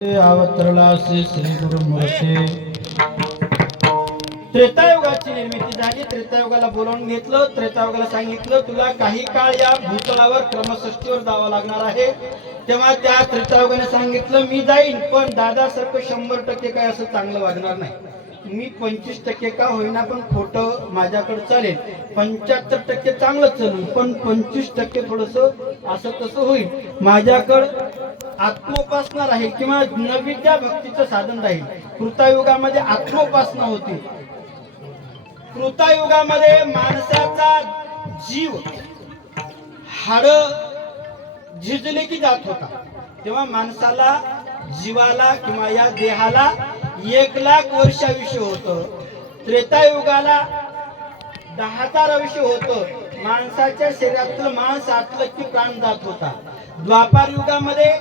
अवतरला श्री श्री गुरुमूर्ती. त्रेतायुगाची निर्मिती झाली. त्रेतायुगाला बोलावून घेतलं. त्रेतायुगाला सांगितलं तुला काही काळ या भूतलावर क्रमसष्टीवर जावं लागणार आहे. तेव्हा त्या त्रेतायुगाने सांगितलं मी जाईन, पण दादासारखं 100% काय असं चांगलं वागणार नाही. मी 25% का होईना पण खोटं माझ्याकडे चालेल. 75% चांगलं चालेल, पण 25% थोडस असं तसं होईल. माझ्याकडं आत्मोपासना राहील किंवा नविद्या भक्तीचं साधन राहील. कृतायुगामध्ये आत्मोपासना होती. कृतायुगामध्ये माणसाचा जीव हाड झिजले की जात होता. तेव्हा माणसाला जीवाला किंवा या देहाला 1,00,000 वर्ष आयुष्य होतं. त्रेतायुगाला 10,000 आयुष्य होतं. माणसाच्या शरीरातलं मांस आटलं की प्राण जात होता. द्वापार युगामध्ये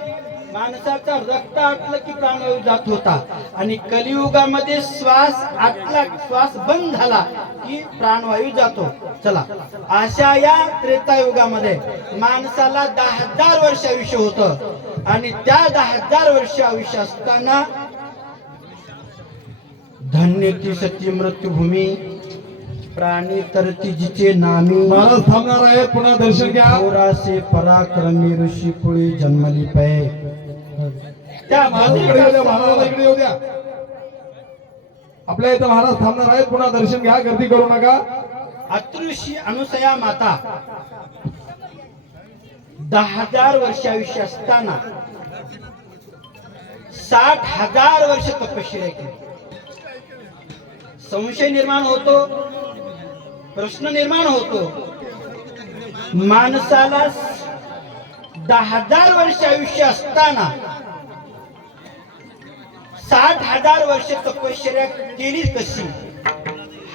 माणसाचा रक्त आटलं की प्राणवायू जात होता. आणि कलियुगामध्ये श्वास आटला, श्वास बंद झाला की प्राणवायू जातो. चला, अशा या त्रेतायुगामध्ये माणसाला 10,000 वर्ष आयुष्य होतं. आणि त्या 10,000 वर्ष आयुष्य असताना धन्य ती सती मृत्यूभूमी, प्राणी तरती जिचे नामी. महाराज थांबणार आहे, पुन्हा दर्शन घ्या. थोरासे पराक्रमी ऋषी कुळी जन्मली पै. त्या महाराज इकडे येऊ द्या. आपल्या इथं महाराज थांबणार आहेत, पुन्हा दर्शन घ्या, गर्दी करू नका. अतृषी अनुसया माता 10,000 वर्ष आयुष्य असताना 60,000 वर्ष तपश्चर्या केली. संशय निर्माण होतो, प्रश्न निर्माण होतो. माणसाला 10,000 वर्ष आयुष्य असताना 60,000 वर्ष तपश्चर्या केली कशी,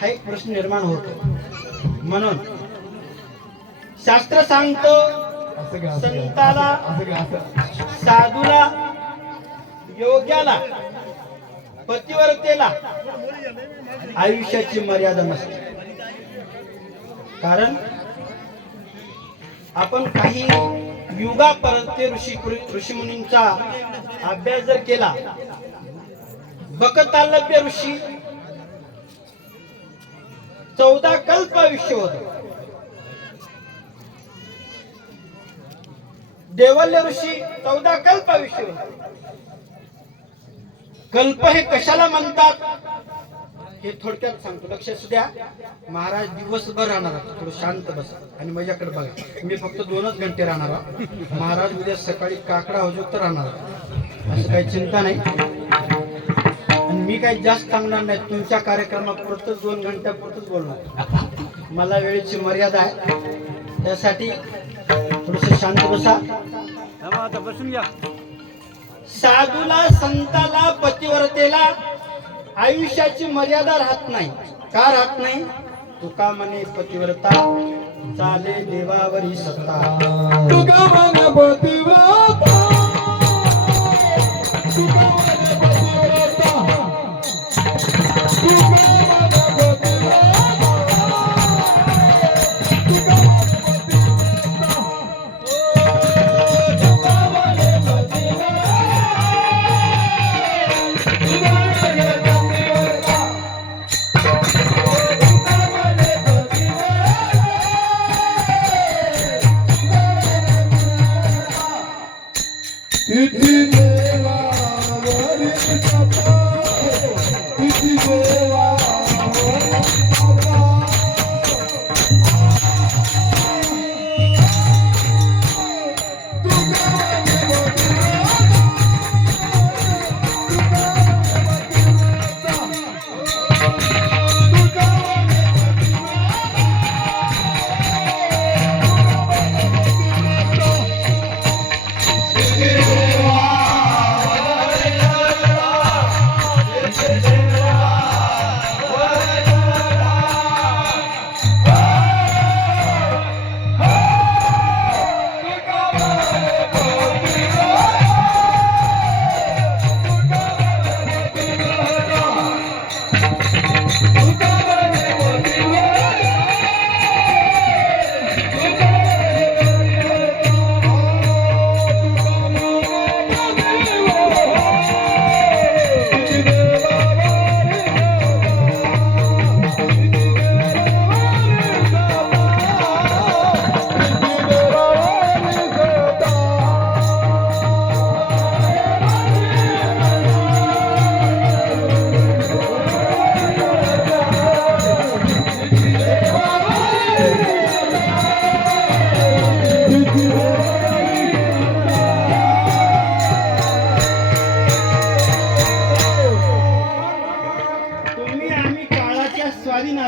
हा एक प्रश्न निर्माण होतो. म्हणून शास्त्र सांगतो संताला, साधूला, योग्याला, पतिव्रतेला आयुष्याची मर्यादा नसते. कारण आपण काही युगापर्यंत ऋषीमुनींचा अभ्यास जर केला, बकतालव्य ऋषी 14 कल्प आयुष्य होत. देवल्य ऋषी 14 कल्प आयुष्य होत. कल्प हे कशाला म्हणतात हे थोडक्यात सांगतो, लक्ष असू द्या. महाराज दिवसभर राहणार, थोडं शांत बसा आणि माझ्याकडे बघा. मी फक्त 2च घंटे राहणार. महाराज उद्या सकाळी काकडा होजो तर राहणार, असं काही चिंता नाही. आणि मी काही जास्त सांगणार नाही. तुमच्या कार्यक्रमापुरतच 2 घंट्यापुरतच बोलणार. मला वेळेची मर्यादा आहे, त्यासाठी थोडस शांत बसा. आता बसून घ्या. साधूला, संताला, पतिव्रतेला आयुष्याची मर्यादा राहत नाही. का राहत नाही? तुका म्हणे पतिव्रता चाले देवावरी सत्ता. तुका म्हणे पतिव्रता, तुका म्हणे पतिव्रता, तुका म्हणे तिथी देवावरी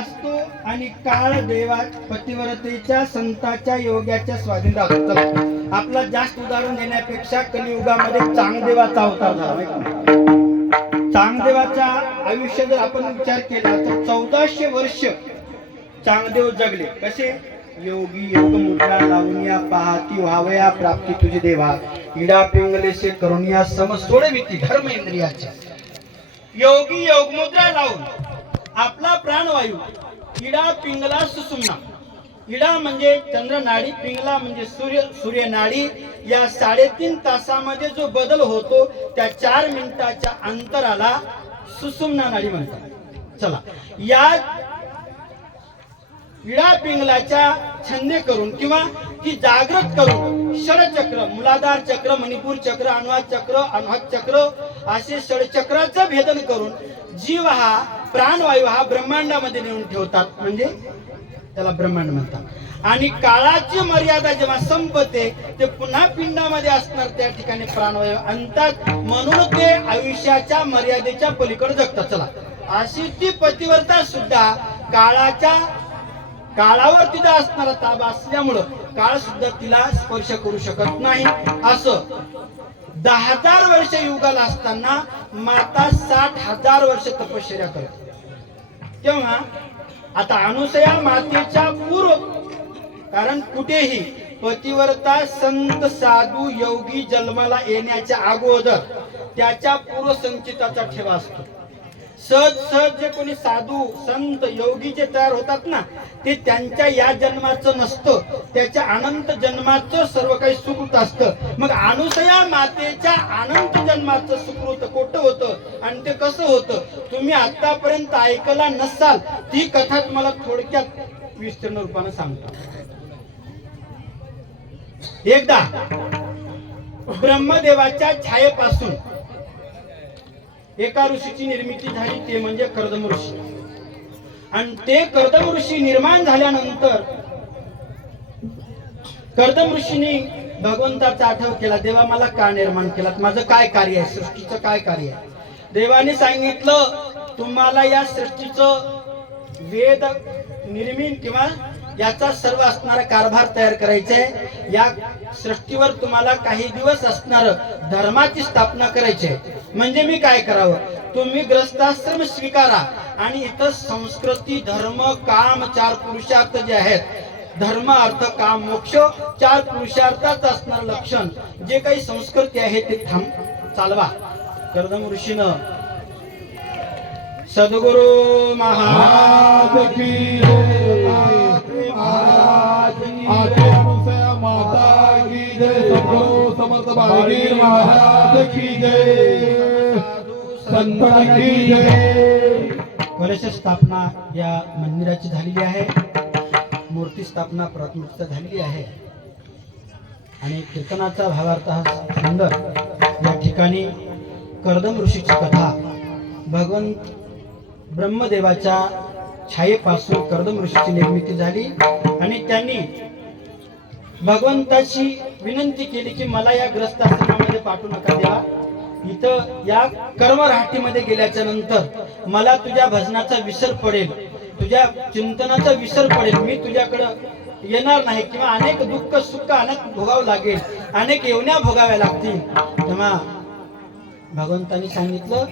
असतो आणि काळ देवा पतिव्रतेच्या संताच्या योग्याच्या स्वाधीन राहतो. चला, आपला जास्त उदाहरण देण्यापेक्षा कलियुगामध्ये चांगदेवाचा अवतार झाला नाही का? चांगदेवाचा आयुष्य जर आपण विचार केला तर 1400 वर्ष चांगदेव जगले. कसे? योगी योग मुद्रा लावून पाहती व्हावया प्राप्ती तुझी देवा, इडा पिंगलेसे करुणिया सम सोडविती धर्म इंद्रियाच्या. योगी योग मुद्रा लावून आपला प्राणवायू, इडा पिंगला सुसुमना. इडा म्हणजे चंद्रनाडी, पिंगला म्हणजे सूर्यनाडी. या 3.5 तासामध्ये जो बदल होतो त्या 4 मिनिटाच्या अंतराला सुसुमना नाडी म्हणतात. चला, या इडा पिंगलाच्या छंदे करून किंवा ती जागृत करून षडचक्र, मूलाधार चक्र, मणिपूर चक्र, अनुहत चक्र असे षडचक्राचं भेदन करून जीव हा, प्राणवायू हा ब्रह्मांडामध्ये नेऊन ठेवतात, म्हणजे त्याला ब्रह्मांड म्हणतात. आणि काळाची मर्यादा जेव्हा संपते ते पुन्हा पिंडामध्ये असणार त्या ठिकाणी प्राणवायू आणतात, म्हणून ते आयुष्याच्या मर्यादेच्या पलीकडे जगतात. चला, अशी ती पतिव्रता सुद्धा काळावर तिचा असणारा ताबा असल्यामुळं काळ सुद्धा तिला स्पर्श करू शकत नाही. असं 10,000 वर्ष युगाला असताना माता 60,000 वर्ष तपश्चर्या करते. तेव्हा आता अनुसया मातेच्या पूर्व, कारण कुठेही पतिव्रता संत साधू योगी जन्माला येण्याच्या अगोदर त्याच्या पूर्वसंचिताचा ठेवा असतो. सहज जे कोणी साधू संत योगी जे तयार होतात ना, ते त्यांच्या या जन्माचं नसतं, त्याच्या अनंत जन्माचं सर्व काही सुकृत असतं. मग अनुसया मातेच्या अनंत जन्माचं सुकृत कोणतं होतं आणि ते कसं होतं, तुम्ही आतापर्यंत ऐकला नसाल. ती कथा तुम्हाला थोडक्यात विस्तीर्ण रूपाने सांगतो. एकदा ब्रह्मदेवाच्या छायेपासून एका ऋषीची निर्मिती झाली, ते म्हणजे कर्दम ऋषी. आणि ते कर्दम ऋषी निर्माण झाल्यानंतर कर्दम ऋषींनी भगवंताचा आठव केला. देवा, मला का निर्माण केलात? माझं काय कार्य आहे? सृष्टीचं काय कार्य आहे? देवाने सांगितलं, तुम्हाला या सृष्टीचं वेद निर्मिण किंवा याचा सर्व असणारा कारभार तयार करायचा आहे. या सृष्टीवर तुम्हाला काही दिवस असणार धर्माची स्थापना करायची आहे. म्हणजे मी काय करावं? तुम्ही ग्रस्ताश्रम स्वीकारा आणि इथं संस्कृती, धर्म, काम 4 पुरुषार्थ जे आहेत, धर्म अर्थ काम मोक्ष 4 पुरुषार्थात असणार लक्षण जे काही संस्कृती आहे ते चालवा. कर्दम ऋषीनं सद्गुरु महाराज की अनुसया माता की जय, सद्गुरु समर्थ बाळगीर महाराज की जय, संतान की जय. कलश स्थापना या मंदिराची झालेली आहे. मूर्ती स्थापना प्राथमिकता झालेली आहे. आणि कीर्तनाचा भावार्थ हा सुंदर. या ठिकाणी कर्दम ऋषीची कथा, भगवंत ब्रह्मदेवाच्या छायेपासून कर्दम ऋषीची निर्मिती झाली आणि त्यांनी भगवंताची विनंती केली की मला या ग्रस्त आश्रमामध्ये पाठवू नका देवा. इथं या कर्मराहटीमध्ये गेल्याच्या नंतर मला तुझ्या भजनाचा विसर पडेल, तुझ्या चिंतनाचा विसर पडेल. मी तुझ्याकडं येणार नाही किंवा अनेक दुःख सुख अनेक भोगावं लागेल, अनेक येवण्या भोगाव्या लागतील. तेव्हा भगवंतांनी सांगितलं,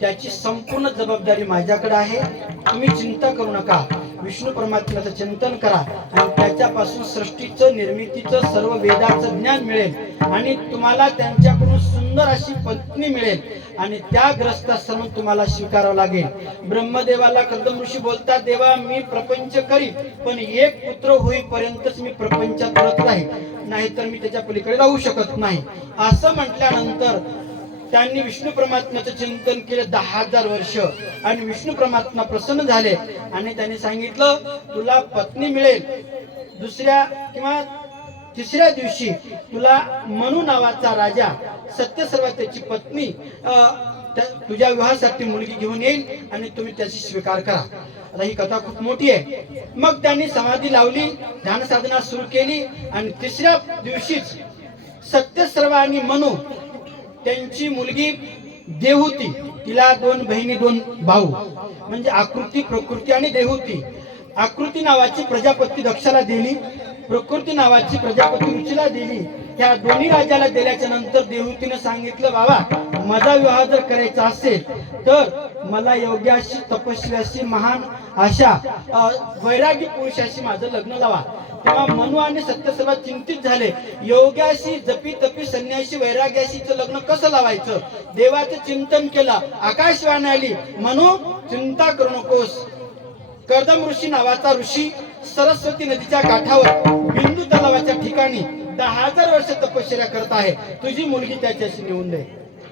त्याची संपूर्ण जबाबदारी माझ्याकडे आहे. तुम्ही चिंता करू नका. विष्णू परमात्म्याचं चिंतन करा आणि त्याच्यापासून सृष्टीचं, निर्मितीचं, सर्व वेदाचं ज्ञान मिळेल आणि तुम्हाला त्यांच्याकडून सुंदर अशी पत्नी मिळेल आणि त्या ग्रस्ताश्रम तुम्हाला स्वीकारावं लागेल. ब्रह्मदेवाला कर्दम ऋषी बोलतात, देवा, मी प्रपंच करीन पण एक पुत्र होईपर्यंतच मी प्रपंचात रत राहील, नाहीतर मी त्याच्या पलीकडे राहू शकत नाही. असं म्हटल्यानंतर त्यांनी विष्णू परमात्म्याचं चिंतन केलं 10,000 वर्ष आणि विष्णू परमात्मा प्रसन्न झाले आणि त्यांनी सांगितलं, तुला पत्नी मिळेल. दुसऱ्या किंवा तिसऱ्या दिवशी तुला मनु नावाचा राजा सत्यसर्व त्याची पत्नी तुझ्या विवाहासाठी मुलगी घेऊन येईल आणि तुम्ही त्याची स्वीकार करा. आता ही कथा खूप मोठी आहे. मग त्यांनी समाधी लावली, ध्यान साधना सुरू केली आणि तिसऱ्या दिवशीच सत्यसर्व आणि मनु त्यांची मुलगी देवहूती, तिला 2 बहिणी 2 भाऊ, म्हणजे आकृती, प्रकृती आणि देवहूती. आकृती नावाची प्रजापती दक्षाला दिली, प्रकृती नावाची प्रजापती रुचीला दिली. त्या दोन्ही राजाला दिल्याच्या नंतर देवहूतीने सांगितलं, बाबा माझा विवाह जर करायचा असेल तर मला योग्याशी, तपस्व्याशी, महान अशा वैरागी पुरुषाशी माझं लग्न लावा. तेव्हा मनु आणि सत्यसर्वा चिंतित झाले, योग्याशी, जपी तपी, संन्याशी, वैराग्याशीचं लग्न कसं लावायचं. देवाचं चिंतन केलं, आकाशवाणी आली, मनु चिंता करू नकोस. कर्दम ऋषी नावाचा ऋषी सरस्वती नदीच्या काठावर बिंदू तलावाच्या ठिकाणी 10,000 वर्ष तपश्चर्या करत आहे, तुझी मुलगी त्याच्याशी नेऊन दे.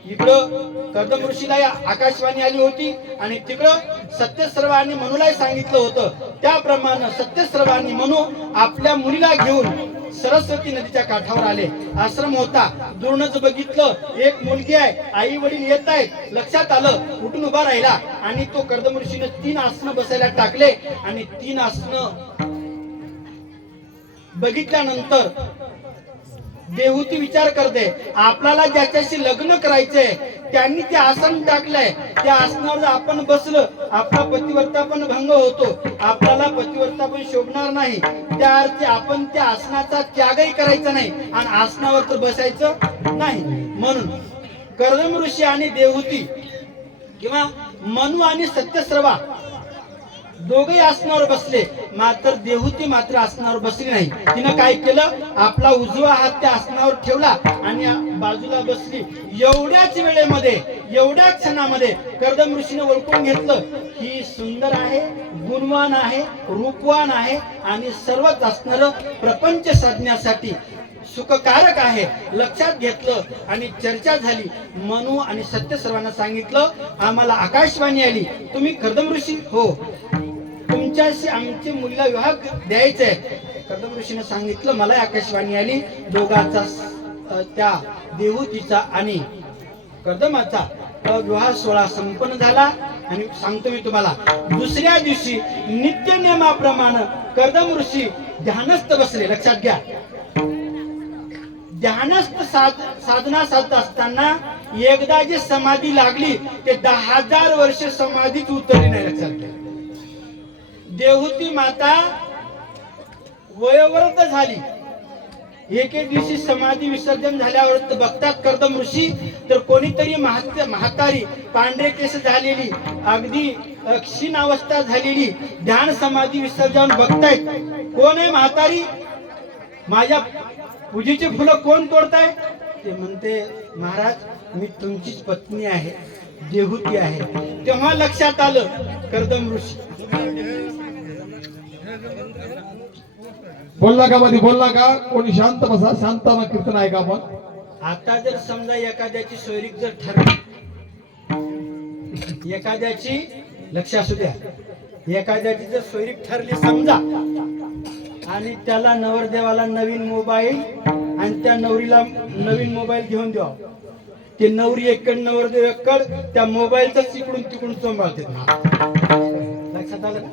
इकडं कर्दम ऋषीला आकाशवाणी आली होती आणि तिकडं सत्यसर्वा आणि मनुलाही सांगितलं होतं. त्याप्रमाणे सत्यसर्वा आणि मनु आपल्या मुलीला घेऊन सरस्वती नदीच्या काठावर आले. आश्रम होता, दूरनच बघितलं, एक मुलगी आहे, आई वडील येत आहेत. लक्षात आलं, उठून उभा राहिला आणि तो कर्दम ऋषीने 3 आसनं बसायला टाकले आणि 3 आसनं बघितल्यानंतर देवहूती विचार करते, आपल्याला ज्याच्याशी लग्न करायचंय त्यांनी ते आसन टाकलंय, त्या आसनावर आपण बसलं आपला पतिव्रता पण भंग होतो, आपल्याला पतिव्रता पण शोभणार नाही. त्या अर्थी आपण त्या आसनाचा त्यागही करायचा नाही आणि आसनावर तर बसायचं नाही. म्हणून कर्दम ऋषी आणि देवहूती किंवा मनु आणि सत्यसर्वा दोघे आसनावर बसले, मात्र देवहूती मात्र आसनावर बसली नाही. तिनं काय केलं, आपला उजवा हात त्या आसनावर ठेवला आणि बाजूला बसली. एवढ्याच वेळेमध्ये, एवढ्या क्षणामध्ये कर्दम ऋषीने ओळखून घेतलं, ही सुंदर आहे, गुणवान आहे, रूपवान आहे आणि सर्वच असणारं प्रपंच साधण्यासाठी सुखकारक आहे. लक्षात घेतलं आणि चर्चा झाली. मनु आणि सत्यसर्वांना सांगितलं, आम्हाला आकाशवाणी आली, तुम्ही कर्दम ऋषी हो, तुमच्याशी आमची मुलीला विवाह द्यायचा आहे. कर्दम ऋषीने सांगितलं, मला आकाशवाणी आली. दोघांचा, त्या देवहूतीचा आणि कर्दमाचा विवाह सोहळा संपन्न झाला. आणि सांगतो मी तुम्हाला, दुसऱ्या दिवशी नित्य नियमाप्रमाणे कर्दम ऋषी ध्यानस्थ बसले. लक्षात घ्या, ध्यानस्थ साधना साधत असताना एकदा जी समाधी लागली ते 10,000 वर्ष समाधीच उतरली नाही. लक्षात घ्या, देवहूती माता वयोवृद्ध झाली. एके दिवशी समाधी विसर्जन झाल्यावर बघतात कर्दम ऋषी, तर कोणीतरी म्हातारी, पांढरे केस झालेली, अगदी क्षीण अवस्था झालेली ध्यान समाधी विसर्जन बघतायत. कोण आहे म्हातारी, माझ्या पूजेची फुलं कोण तोडताय. ते म्हणते, महाराज मी तुमचीच पत्नी आहे, देवहूती आहे. तेव्हा लक्षात आलं कर्दम ऋषी, बोलला का मध्ये, बोलला का कोणी, शांत बसा, शांतपणे कीर्तन आहे का आपण. आता जर समजा एखाद्याची सोयरीक जर ठरली, एखाद्याची, लक्ष असू द्या, एखाद्याची जर सोयरीक ठरली समजा, आणि त्याला नवरदेवाला नवीन मोबाईल आणि त्या नवरीला नवीन मोबाईल घेऊन द्यावा, ते नवरी एकड नवरदेव एकड त्या मोबाईलचाच इकडून तिकडून सांभाळते. लक्षात आलं का.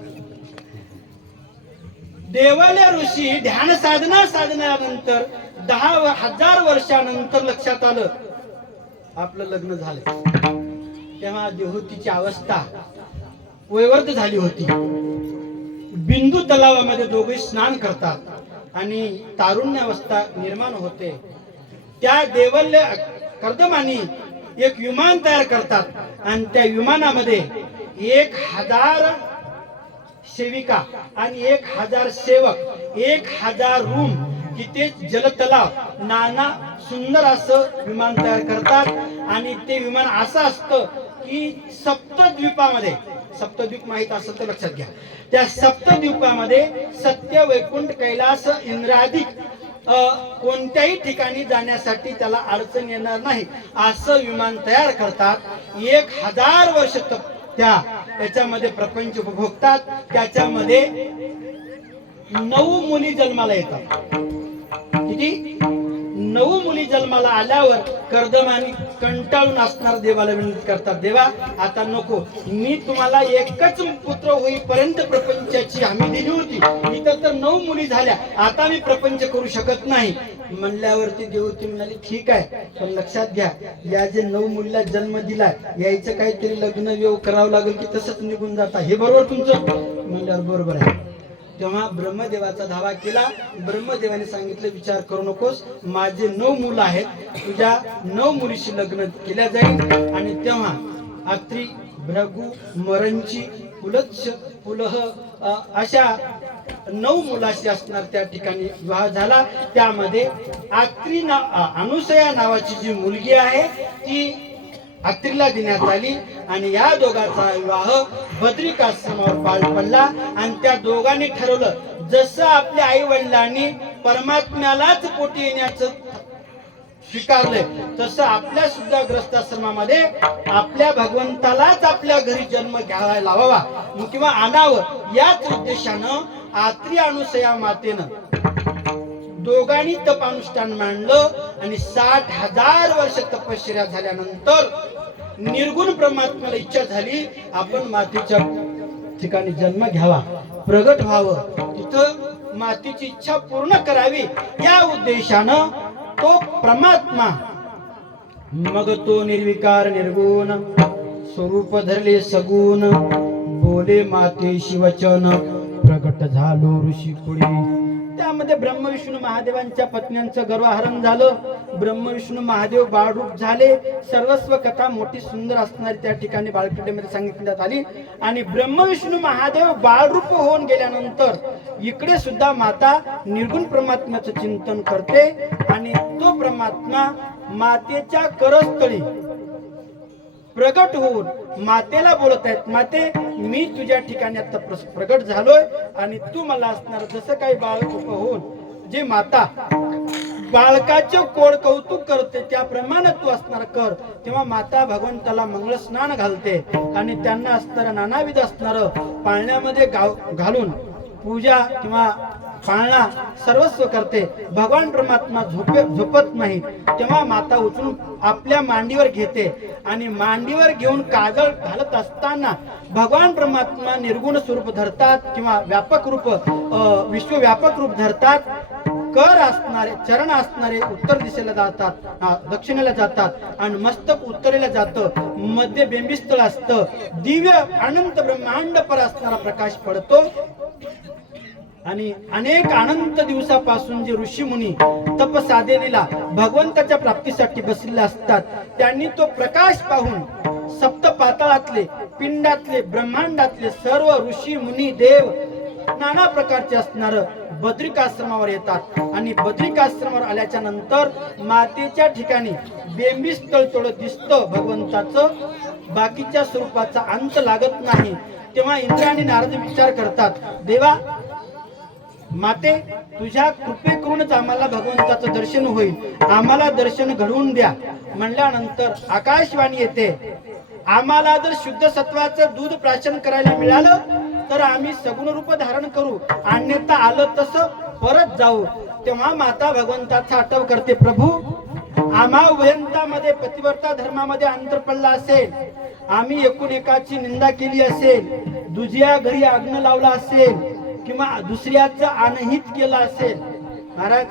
देवालय ऋषी ध्यान साधण्यानंतर 10,000 वर्षानंतर लक्षात आलं आपलं लग्न झालं. तेव्हा देवहूतीची अवस्था वयोवृद्ध झाली होती. बिंदू तलावामध्ये दोघे स्नान करतात आणि तारुण्य अवस्था निर्माण होते. त्या देवालय कर्दमानी एक विमान तयार करतात आणि त्या विमानामध्ये 1,000 सेविका आणि 1,000 सेवक, 1,000 रूम, तिथे जलतलाव, नाना सुंदर असं विमान तयार करतात. आणि ते विमान असं असतं की सप्तद्वीपामध्ये, सप्तद्वीप माहित असेल तर लक्षात घ्या, त्या सप्तद्वीपामध्ये सत्य, वैकुंठ, कैलास, इंद्रादिक कोणत्याही ठिकाणी जाण्यासाठी त्याला अडचण येणार नाही असं विमान तयार करतात. 1,000 वर्ष त्या त्याच्यामध्ये प्रपंच उपभोगतात. त्याच्यामध्ये 9 मुली जन्माला येतात. किती? 9 मुली जन्माला आल्यावर कर्दमानी कंटाळून असणार देवाला विनंती करतात, देवा आता नको, मी तुम्हाला एकच पुत्र होईपर्यंत प्रपंचाची हमी दिली होती, इथं तर 9 मुली झाल्या, आता मी प्रपंच करू शकत नाही. म्हणल्यावरती देवती म्हणाली ठीक आहे, पण लक्षात घ्या, या जे 9 मुलीला जन्म दिला यायचं काहीतरी लग्न वेव करावं लागेल की तसंच निघून जाता, हे बरोबर तुमचं? म्हणल्यावर बरोबर आहे. तेव्हा ब्रह्मदेवाचा धावा केला. ब्रह्मदेवाने सांगितलं विचार करू नकोस, माझे 9 मुलं आहेत, तुझ्या 9 मुलीशी लग्न केल्या जाईल. आणि तेव्हा अत्री, भृगु, मरंची, पुलच्छ, पुलह अशा 9 मुलाशी असणार त्या ठिकाणी विवाह झाला. त्यामध्ये अत्री अनुसया नावाची जी मुलगी आहे ती अत्रीला देण्यात आली आणि या दोघांचा विवाह बद्रिकाश्रमावर पार पडला. आणि त्या दोघांनी ठरवलं, जसं आपल्या आई वडिलांनी परमात्म्यालाच पोटी येण्याचं स्वीकारलंय तसं आपल्या सुद्धा ग्रस्ताश्रमामध्ये आपल्या भगवंतालाच आपल्या घरी जन्म घ्यायला लावावा किंवा आणावं, याच उद्देशानं अत्री अनुसया मातेनं दोघांनी तपानुष्ठान मांडलं. आणि 60,000 वर्ष तपश्चर्या झाल्यानंतर निर्गुण परमात्म्याला इच्छा झाली आपण मातेच्या ठिकाणी जन्म घ्यावा, प्रगट व्हावं, तिथं मातेची इच्छा पूर्ण करावी. या उद्देशानं तो परमात्मा मग तो निर्विकार निर्गुण स्वरूप धरले सगुण, बोले मातेशी वचन, प्रगट झालो ऋषी कुळी. त्यामध्ये ब्रह्म विष्णू महादेवांच्या पत्न्यांचं गर्वहरण झालं. ब्रह्म विष्णू महादेव बाळरूप झाले. सर्वस्व कथा मोठी सुंदर असणारी त्या ठिकाणी बाळकडीमध्ये सांगितण्यात आली. आणि ब्रह्म विष्णू महादेव बाळरूप होऊन गेल्यानंतर इकडे सुद्धा माता निर्गुण परमात्म्याचं चिंतन करते आणि तो परमात्मा मातेच्या करस्थळी प्रगट होऊन मातेला बोलत आहेत, माते मी तुझ्या ठिकाणी आता प्रगट झालोय आणि तू मला असणार जसं काही बाळक होऊन जे माता बाळकाचे कोड कौतुक करते त्याप्रमाणे तू असणार कर. तेव्हा माता भगवंताला मंगळ स्नान घालते आणि त्यांना असणारं नानाविध असणारं पाळण्यामध्ये घालून पूजा किंवा पाळणा सर्वस्व करते. भगवान परमात्मा झोपत नाही तेव्हा माता उचलून आपल्या मांडीवर घेते आणि मांडीवर घेऊन काजळ घालत असताना भगवान परमात्मा निर्गुण स्वरूप धरतात किंवा व्यापक रूप विश्वव्यापक रूप धरतात. कर असणारे चरण असणारे उत्तर दिशेला जातात, दक्षिणेला जातात आणि मस्तक उत्तरेला जातं. मध्ये बिंबिस्थळ असतं. दिव्य अनंत ब्रह्मांड पर असणारा प्रकाश पडतो आणि अनेक अनंत दिवसापासून जे ऋषी मुनी तप साधनेला भगवंताच्या प्राप्तीसाठी बसलेले असतात त्यांनी तो प्रकाश पाहून सप्त पाताळातले पिंडातले ब्रह्मांडातले सर्व ऋषी मुनी देव नाना प्रकारचे असणार बद्रिकाश्रमावर येतात. आणि बद्रिकाश्रमावर आल्याच्या नंतर मातेच्या ठिकाणी बिंबिस्थळ थोडं दिसतं भगवंताचं, बाकीच्या स्वरूपाचा अंत लागत नाही. तेव्हा इंद्र आणि नारद विचार करतात, देवा माते तुझ्या कृपेकडूनच आम्हाला भगवंताचं दर्शन होईल, आम्हाला दर्शन घडवून द्या. म्हणल्यानंतर आकाशवाणी येते, आम्हाला जर शुद्ध सत्वाचं दूध प्राशन करायला मिळालं तर आम्ही सगुण रूप धारण करू, अन्यथा आलं तसं परत जाऊ. तेव्हा माता भगवंताचा आठव करते, प्रभू आम्हा उभयंतामध्ये पतिव्रता धर्मामध्ये अंतर पडला असेल, आम्ही एकूण एकाची निंदा केली असेल, दुसऱ्या घरी आग्न लावला असेल किंवा दुसऱ्याचं अनहित केलं असेल. महाराज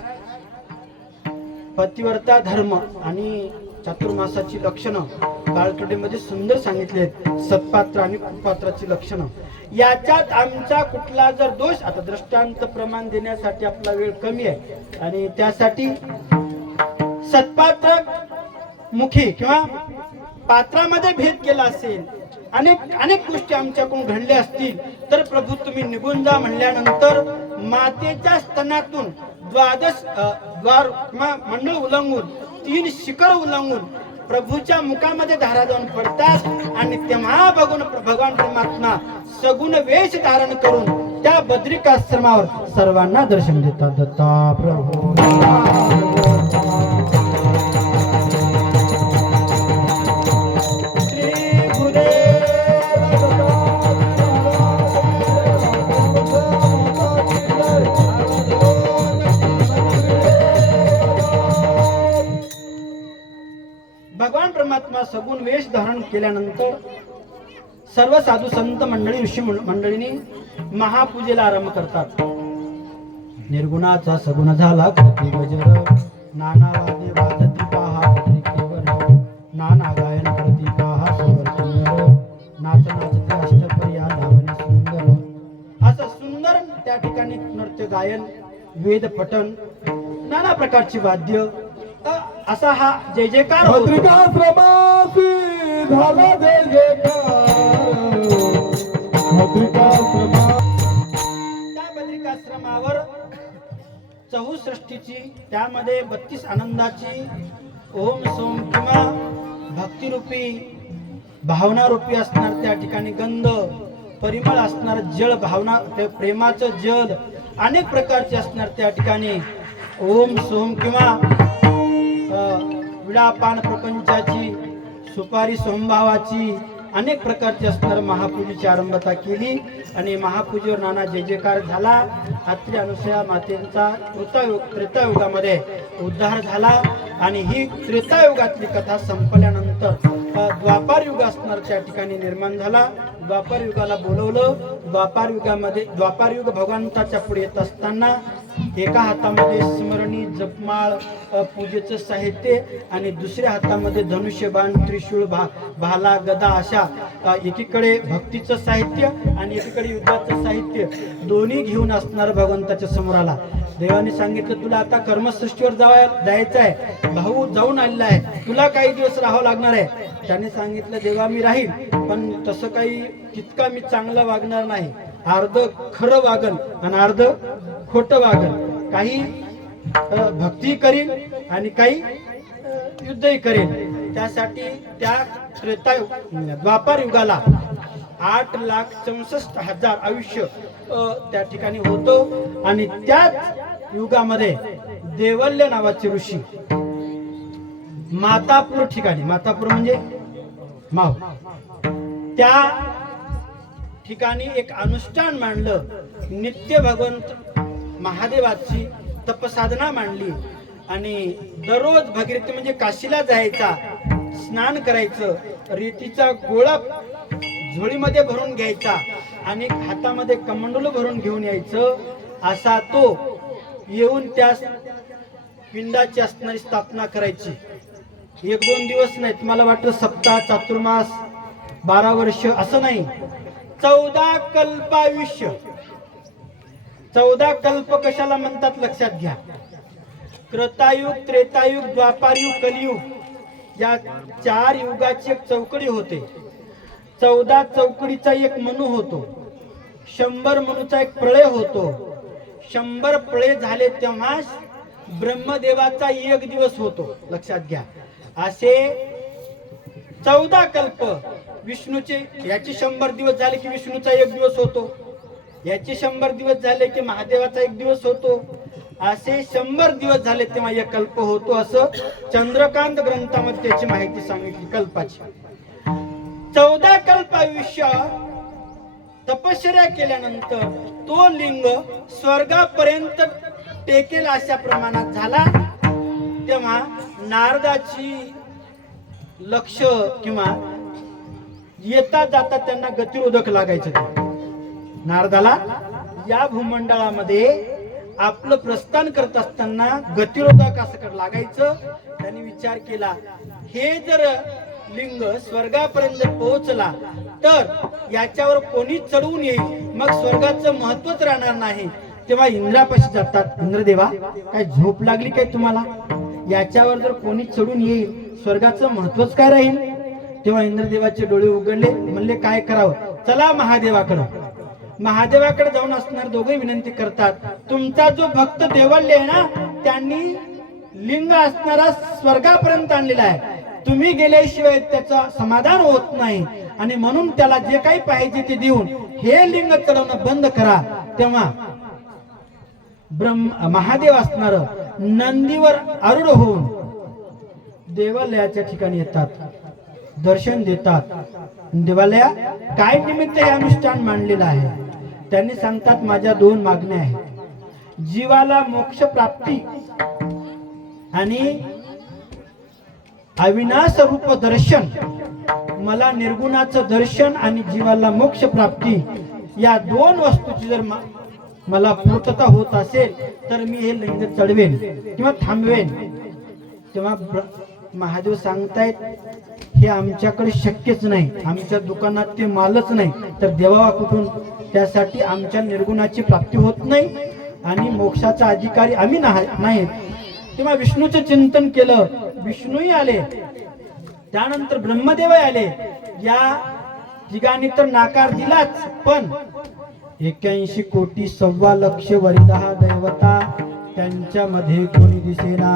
पतिव्रता धर्म आणि चातुर्मासाची लक्षणं बाळकडीमध्ये सुंदर सांगितले, सत्पात्र आणि कुपात्राची लक्षणं. याच्यात आमचा कुठला जर दोष, आता दृष्टांत प्रमाण देण्यासाठी आपला वेळ कमी आहे आणि त्यासाठी सत्पात्र मुखी किंवा पात्रामध्ये भेद केला असेल, अनेक गोष्टी आमच्याकडून घडल्या असतील तर प्रभू तुम्ही निघून जा. म्हणल्यानंतर मातेच्या स्तनातून द्वार किंवा मंडळ उल्लंघून 3 शिखर उल्लंघून प्रभूच्या मुखामध्ये धारा जाऊन पडतात आणि तेव्हा भगवान परमात्मा सगुण वेश धारण करून त्या बद्रिकाश्रमावर सर्वांना दर्शन देतात. दत्ता प्रभू सगुण वेश धारण केल्यानंतर सर्व साधू संत मंडळी ऋषी मंडळींनी महापूजेला आरंभ करतात. निर्गुणाचा सगुण झाला कृती गजर, नाना वाद्य वाजती पहा पत्रिकेवर, नाना गायन करती पहा सुवर्तनर, नाच नाचते अष्टपर्या लावणी सुंदर. असं सुंदर त्या ठिकाणी नृत्य गायन, वेद पठण, नाना प्रकारची वाद्य, असा हा जय जयकार होतो. भद्रिकाश्रमासी झाला जय जयकार, भद्रिकाश्रमा. त्या बद्रिकाश्रमावर 64ची, त्यामध्ये 32 आनंदाची, ओम सोम किंवा भक्तिरूपी भावनारूपी असणार त्या ठिकाणी गंध, परिमळ असणार जल, भावना प्रेमाचं जल अनेक प्रकारचे असणार त्या ठिकाणी. ओम सोम किंवा विडा पान प्रपंचाची, सुपारी सोमभावाची अनेक प्रकारची असणार महापूजेची आरंभता केली आणि महापूजेवर नाना जय जयकार झाला. अत्री अनुसया मातेंचा त्रेतायुगामध्ये उद्धार झाला आणि ही त्रेतायुगातली कथा संपल्यानंतर द्वापार युग असणार त्या ठिकाणी निर्माण झाला. द्वापार युगाला बोलवलं. द्वापार युग भगवंताच्या पुढे येत असताना एका हातामध्ये स्मरणी, जपमाळ, पूजेचं साहित्य आणि दुसऱ्या हातामध्ये धनुष्यबाण, त्रिशूळ, भाला, गदा अशा एकीकडे भक्तीचं साहित्य आणि एकीकडे युद्धाचं साहित्य दोन्ही घेऊन असणार भगवंताच्या समोर आला. देवाने सांगितलं तुला आता कर्मसृष्टीवर जायचं आहे, भाऊ जाऊन आलेला आहे, तुला काही दिवस राहावं लागणार आहे. त्याने सांगितलं देवा मी राहील, पण तसं काही तितका मी चांगलं वागणार नाही, अर्ध खरं वागल आणि अर्ध खोटं वागल, काही भक्ती करील आणि काही युद्धही करेल. त्यासाठी त्या द्वापार युगाला 8,64,000 आयुष्य त्या ठिकाणी होतो आणि त्याच युगामध्ये देवल्य नावाचे ऋषी मातापूर ठिकाणी, मातापूर म्हणजे माव, त्या ठिकाणी एक अनुष्ठान मांडलं. नित्य भगवंत महादेवाची तपसाधना मांडली आणि दररोज भगीरथी म्हणजे काशीला जायचा, स्नान करायचं, रेतीचा गोळा झोळीमध्ये भरून घ्यायचा आणि हातामध्ये कमंडलू भरून घेऊन यायचं. असा तो येऊन त्या पिंडाची असणारी स्थापना करायची. 1-2 दिवस नाही, तुम्हाला वाटतं सप्ताह, चातुर्मास, 12 वर्ष असं नाही, 14 कल्पायुष्य. 14 कल्प कशाला म्हणतात लक्षात घ्या. कृतायुग, त्रेतायुग, द्वापारयुग, कलियुग या 4 युगाची एक चौकडी होते. 14 चौकडीचा एक मनू होतो, 100 मनूचा एक प्रळय होतो. 100 प्रळय झाले तेव्हा ब्रह्मदेवाचा 1 दिवस होतो, लक्षात घ्या. असे 14 कल्प विष्णूचे, याचे 100 दिवस झाले की विष्णूचा 1 दिवस होतो, याचे 100 दिवस झाले की महादेवाचा 1 दिवस होतो. असे 100 दिवस झाले तेव्हा एक कल्प होतो, असं चंद्रकांत ग्रंथामध्ये त्याची माहिती सांगितली कल्पाची. 14 कल्प आयुष्य तपश्चर्या केल्यानंतर तो लिंग स्वर्गापर्यंत टेकेल अशा प्रमाणात झाला. तेव्हा नारदाची लक्ष किंवा येता जाता त्यांना गतिरोधक लागायचं. नारदाला या भूमंडळामध्ये आपलं प्रस्थान करत असताना गतिरोधक असं लागायचं. त्यांनी विचार केला, हे जर लिंग स्वर्गापर्यंत पोहोचला तर याच्यावर कोणी चढवून येईल, मग स्वर्गाचं महत्वच राहणार नाही. तेव्हा इंद्रापाशी जातात, इंद्रदेवा काय झोप लागली काय तुम्हाला, याच्यावर जर कोणी चढून येईल स्वर्गाचं महत्वच काय राहील. तेव्हा इंद्रदेवाचे डोळे उघडले, म्हणले काय करावं, चला महादेवाकडे. महादेवाकडे जाऊन असणार दोघे विनंती करतात, तुमचा जो भक्त देवल्य आहे ना, त्यांनी लिंग असणारा स्वर्गापर्यंत आणलेला आहे, तुम्ही गेल्याशिवाय त्याचं समाधान होत नाही आणि म्हणून त्याला जे काही पाहिजे ते देऊन हे लिंग चढवणं बंद करा. तेव्हा महादेव असणार नंदीवर आरूढ होऊन देवालयाच्या ठिकाणी येतात, दर्शन देतात. देवालया काय निमित्त हे अनुष्ठान मांडलेलं आहे. त्यांनी सांगतात, माझ्या 2 मागण्या आहेत, जीवाला मोक्ष प्राप्ती आणि अविनाश रूप दर्शन, मला निर्गुणाचं दर्शन आणि जीवाला मोक्ष प्राप्ती या दोन वस्तूची जर मला पूर्तता होत असेल तर मी हे लिंग चढवेन किंवा थांबवेन. तेव्हा महादेव सांगतायत हे आमच्याकडे शक्यच नाही, आमच्या दुकानात ते मालच नाही, तर देवावा कुठून? त्यासाठी आमच्या निर्गुणाची प्राप्ती होत नाही आणि मोक्षाचा अधिकारी आम्ही नाहीत. तेव्हा विष्णूचं चिंतन केलं, विष्णूही आले, त्यानंतर ब्रह्मदेव आले. या तिघांनी तर नाकार दिलाच, पण 81 कोटी 1.25 लक्ष वरिदहा दैवता, त्यांच्यामध्ये कोणी दिसेना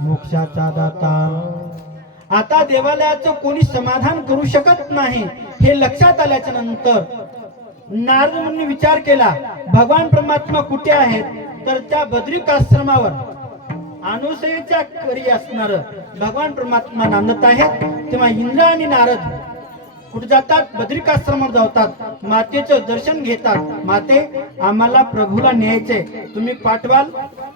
मोक्षाचा दाता. आता देवालयाचं कोणी समाधान करू शकत नाही. हे लक्षात आल्याच्या नंतर नारद मुनी विचार केला, भगवान परमात्मा कुठे आहेत? तर त्या बद्रिकाश्रमावर अनुसयेच्या करी असणार भगवान परमात्मा नांदत आहेत. तेव्हा इंद्र आणि नारद कुठे जातात? बद्रिकाश्रमावर जातात, मातेचं दर्शन घेतात. माते, आम्हाला प्रभूला न्यायचे, तुम्ही पाठवाल?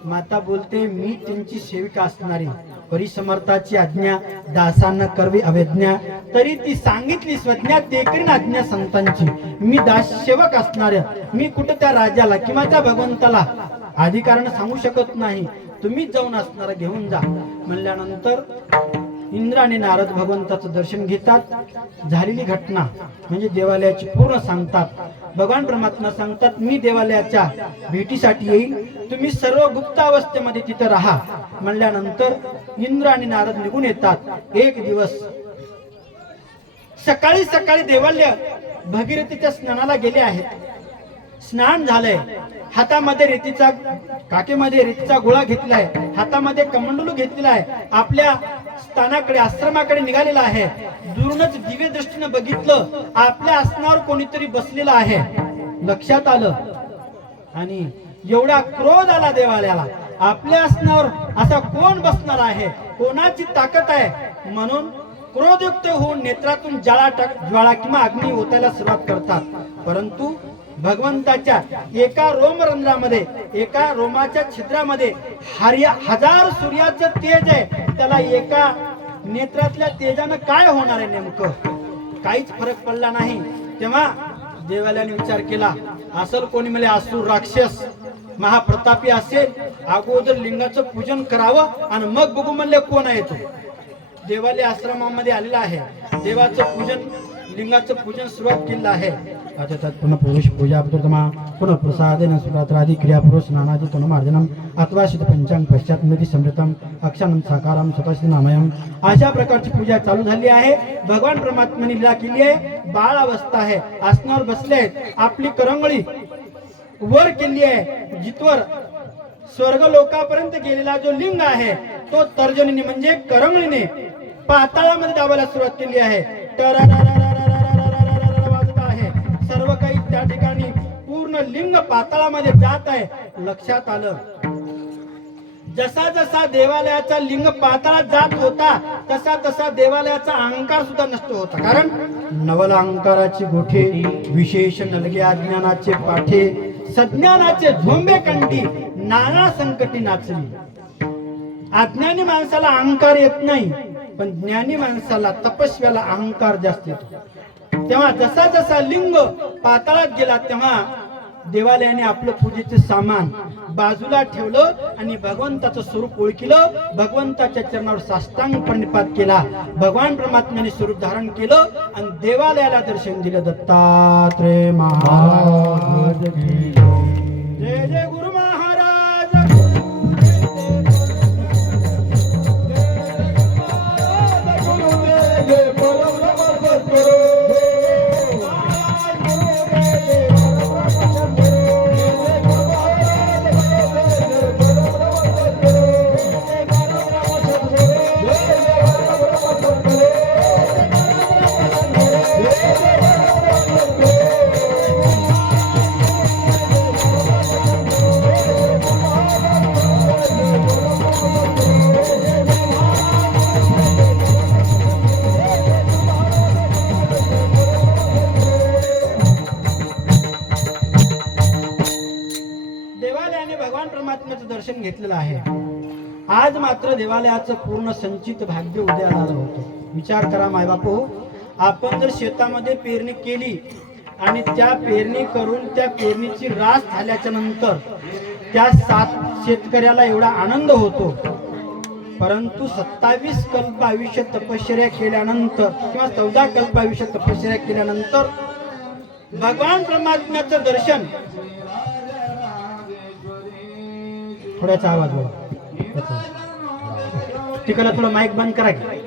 माता बोलते, मी त्यांची सेविका असणारी, परिसमर्थाची आज्ञा दासांना करवी अवज्ञा, तरी ती सांगितली स्वज्ञा, ते करीन आज्ञा संतांची. मी दास सेवक असणार, मी कुठं त्या राजाला किंवा त्या भगवंताला अधिकारानं सांगू शकत नाही, तुम्हीच जाऊन असणार, घेऊन जा. म्हणल्यानंतर इंद्र आणि नारद भगवंताचं दर्शन घेतात. झालेली घटना म्हणजे देवालयाची पूर्ण सांगतात. भगवान परमात्मा सांगतात, मी देवालयाच्या भेटीसाठी येईल, तुम्ही सर्व गुप्त अवस्थेमध्ये तिथे राहा. म्हणल्यानंतर इंद्र आणि नारद निघून येतात. एक दिवस सकाळी सकाळी देवालय भगीरथीच्या स्नानाला गेले आहेत. स्नान झालंय, हातामध्ये रेतीचा काकेमध्ये रेतीचा गोळा घेतलाय, हातामध्ये कमंडलू घेतलेला आहे, आपल्या स्थानाकडे आश्रमाकडे निघालेला आहे. दुरूनच दिव्य दृष्टीने बघितलं, आपल्या आसनावर कोणीतरी बसलेलं आहे. लक्षात आलं आणि एवढा क्रोध आला देवालयाला, आपल्या आसनावर असा कोण बसणार आहे, कोणाची ताकद आहे? म्हणून क्रोधयुक्त होऊन नेत्रातून ज्वाळा किंवा अग्नी ओतायला सुरुवात करतात. परंतु भगवंताच्या एका रोमरंध्रामध्ये, एका रोमाच्या छिद्रामध्ये हजार सूर्याचं तेज आहे, त्याला एका नेत्रातल्या तेजानं काय होणार आहे? नेमकं काहीच फरक पडला नाही. तेव्हा देवालयाने विचार केला, असल कोणी म्हणजे असुर राक्षस महाप्रतापी असेल, अगोदर लिंगाचं पूजन करावं आणि मग बघू म्हणले कोण आहे तो. देवालय आश्रमामध्ये आलेला आहे, देवाचं पूजन, लिंगाचं पूजन सुरुवात केलेलं आहे. आता त्यात पुन्हा पुरुष पूजा प्रथमा पुन्हा प्रसादेन सुरात्रादी क्रिया पुरुष नानादी तनुमार्जनम अथवा शीत पंचांग पश्चात नदी समृतम अक्षानम साकारम स्वतः नामयम. अशा प्रकारची पूजा चालू झाली आहे. भगवान परमात्म्याने लीला केली आहे. बाळ अवस्था आहे, आसनावर बसले आहेत, आपली करंगळी वर केली आहे, जिथवर स्वर्ग लोकापर्यंत गेलेला जो लिंग आहे तो तर्जनीने म्हणजे करंगळीने पाताळामध्ये दाबायला सुरुवात केली आहे. वाजत आहे, सर्व काही त्या ठिकाणी पूर्ण लिंग पाताळामध्ये जात आहे. लक्षात आलं, जसा जसा देवालयाचा लिंग पाताळात जात होता तसा तसा देवालयाचा अहंकार सुद्धा नष्ट होता. कारण नवल अहंकाराची गोठे, विशेष नलगे अज्ञानाचे पाठे, सज्ञानाचे झोंबे कंठी, नाना संकटी नाचली. अज्ञानी माणसाला अहंकार येत नाही, पण ज्ञानी माणसाला, तपस्व्याला अहंकार जास्त येतो. तेव्हा जसा जसा लिंग पाताळात गेला तेव्हा देवालयाने आपलं पूजेचे सामान बाजूला ठेवलं आणि भगवंताचं स्वरूप ओळखलं. भगवंताच्या चरणावर साष्टांग प्रणिपात केला. भगवान परमात्म्याने स्वरूप धारण केलं आणि देवालयाला दर्शन दिलं. दत्तात्रेय महाराज की जय जय गुरु महाराज. देवालयाने भगवान परमात्म्याचं दर्शन घेतलेलं आहे. आज मात्र देवालयाचं पूर्ण संचित भाग्य उदयाला आलं होतं. विचार करा मायबापू, आपण जर शेतामध्ये पेरणी केली आणि त्या पेरणी करून त्या पेरणीची रास झाल्याच्या नंतर त्या शेतकऱ्याला एवढा आनंद होतो, परंतु 27 कल्प आयुष्य तपश्चर्या केल्यानंतर किंवा 14 कल्प आयुष्य तपश्चर्या केल्यानंतर भगवान परमात्म्याचं दर्शन, थोड्याचा आवाज बघा तिकडे, थोडं माईक बंद करा की.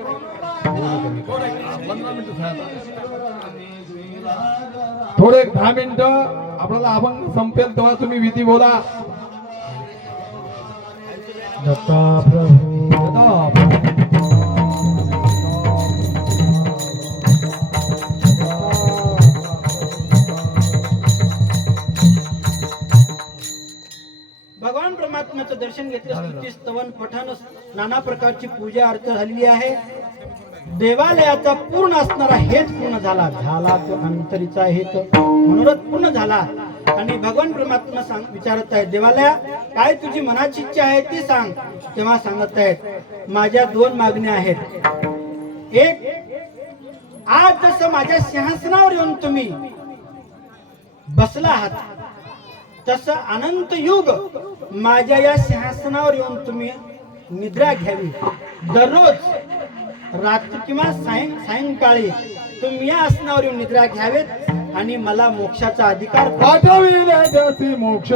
थोडे 10 मिनिटं आपल्याला अभंग संपेल तेव्हा तुम्ही विधी बोला. दत्ता प्रभू भगवान परमात्म्याचं दर्शन घेतलं, स्तुती स्तवन पठण नाना प्रकारची पूजा अर्थ झालेली आहे. देवालयाचा पूर्ण असणारा हेत पूर्ण झाला तो अंतरीचा हेत मनोरथ पूर्ण झाला. आणि भगवान परमात्मा विचारत आहेत, देवालया काय तुझी मनाची इच्छा आहे ती सांग. तेव्हा सांगत आहेत, माझ्या 2 मागण्या आहेत. एक, आज जसं माझ्या सिंहासनावर येऊन तुम्ही बसला आहात तसं अनंत युग माझ्या या सिंहासनावर येऊन तुम्ही निद्रा घ्यावी. दररोज रात्री किंवा सायंकाळी तुम्ही या आसनावर येऊन निद्रा घ्यावेत आणि मला मोक्षाचा अधिकार पाठविले त्याची मोक्ष.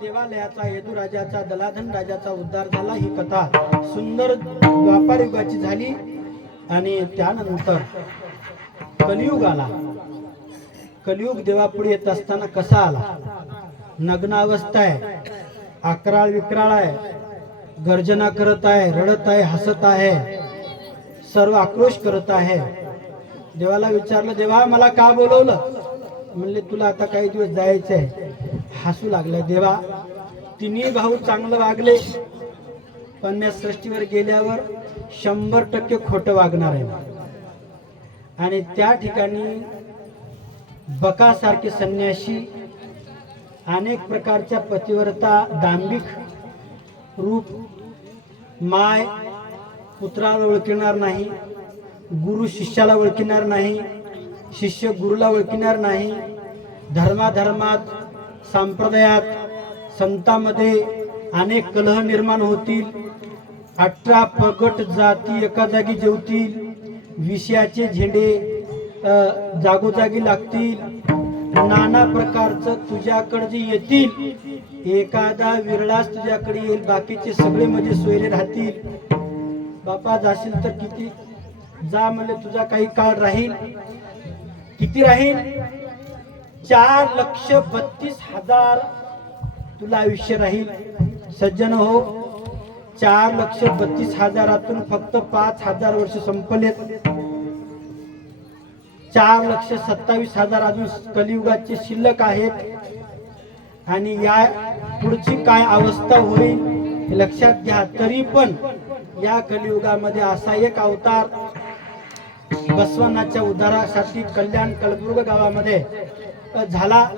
देवालयाचा, यदुराजाचा, दलाधन राजाचा उद्धार झाला. ही कथा सुंदर द्वापार युगाची झाली. आणि त्यानंतर कलियुग आला. कलियुग देवापुढे येत असताना कसा आला? नग्न अवस्था आहे, अकराळ विक्राळ आहे, गर्जना करत आहे, रडत आहे, हसत आहे, सर्व आक्रोश करत आहे. देवाला विचारलं, देवा मला का बोलवलं? म्हणले, तुला आता काही दिवस जायचंय. हसू लागले. देवा, तिन्ही भाऊ चांगलं वागले, पण या सृष्टीवर गेल्यावर 100% खोटं वागणार आहे. आणि त्या ठिकाणी बकासारखे संन्यासी, अनेक प्रकारच्या पतिव्रता, दांभिक रूप, माय पुत्राला ओळखणार नाही, गुरु शिष्याला ओळखणार नाही, शिष्य गुरुला ओळखणार नाही, धर्मात संप्रदायात संतांमध्ये अनेक कलह निर्माण होतील, 18 प्रगट जाती एका जागी जेवतील, विषयाचे झेंडे जागोजागी लागतील, नाना प्रकारचं तुझ्याकडे जे येतील, एखादा विरळाच तुझ्याकडे येईल, बाकीचे सगळे म्हणजे सोयरे राहतील. बापा जाशील तर किती जा, म्हणजे तुझा काही काळ राहील. किती राहील? 4,32,000 तुला आयुष्य राहील. सज्जन हो, 4,32,000 फक्त 5,000 वर्ष संपलेत. 4,27,000 अजून कलियुगाचे शिल्लक आहेत. आणि या पुढची काय अवस्था होईल हे लक्षात घ्या. तरी पण या कलियुगामध्ये असा एक अवतार बसवनाच्या उद्धारासाठी कल्याण कलबुर्ग गावामध्ये झाला.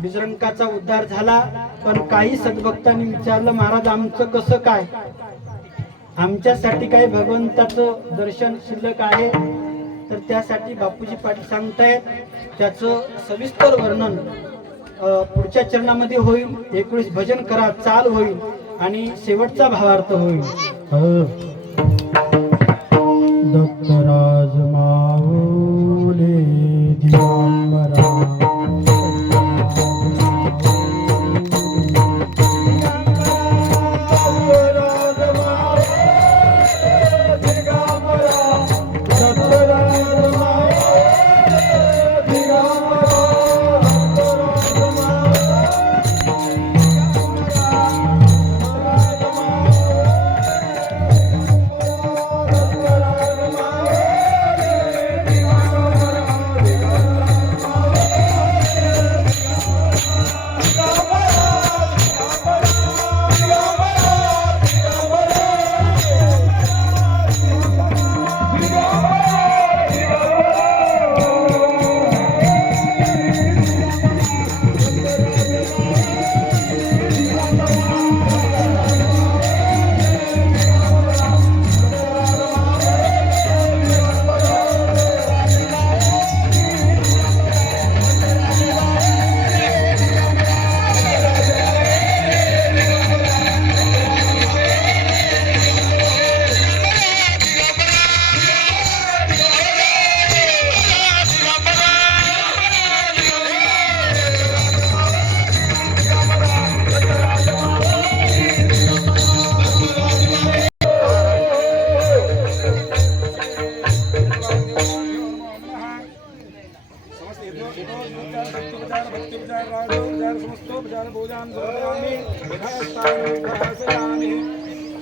बिजरंकाचा उद्धार झाला. पण काही सद्भक्तांनी विचारलं, महाराज आमचं कसं काय? आमच्यासाठी काही भगवंताचं दर्शन शिल्लक आहे? तर त्यासाठी बापूजी पाटील सांगतायत, त्याचं सविस्तर वर्णन पुढच्या चरणामध्ये होईल. 19 भजन करा, चाल होईल आणि शेवटचा भावार्थ होईल. दत्तराज माऊले दिगंबरा,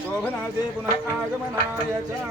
शोभनाचे पुनः आगमनायचा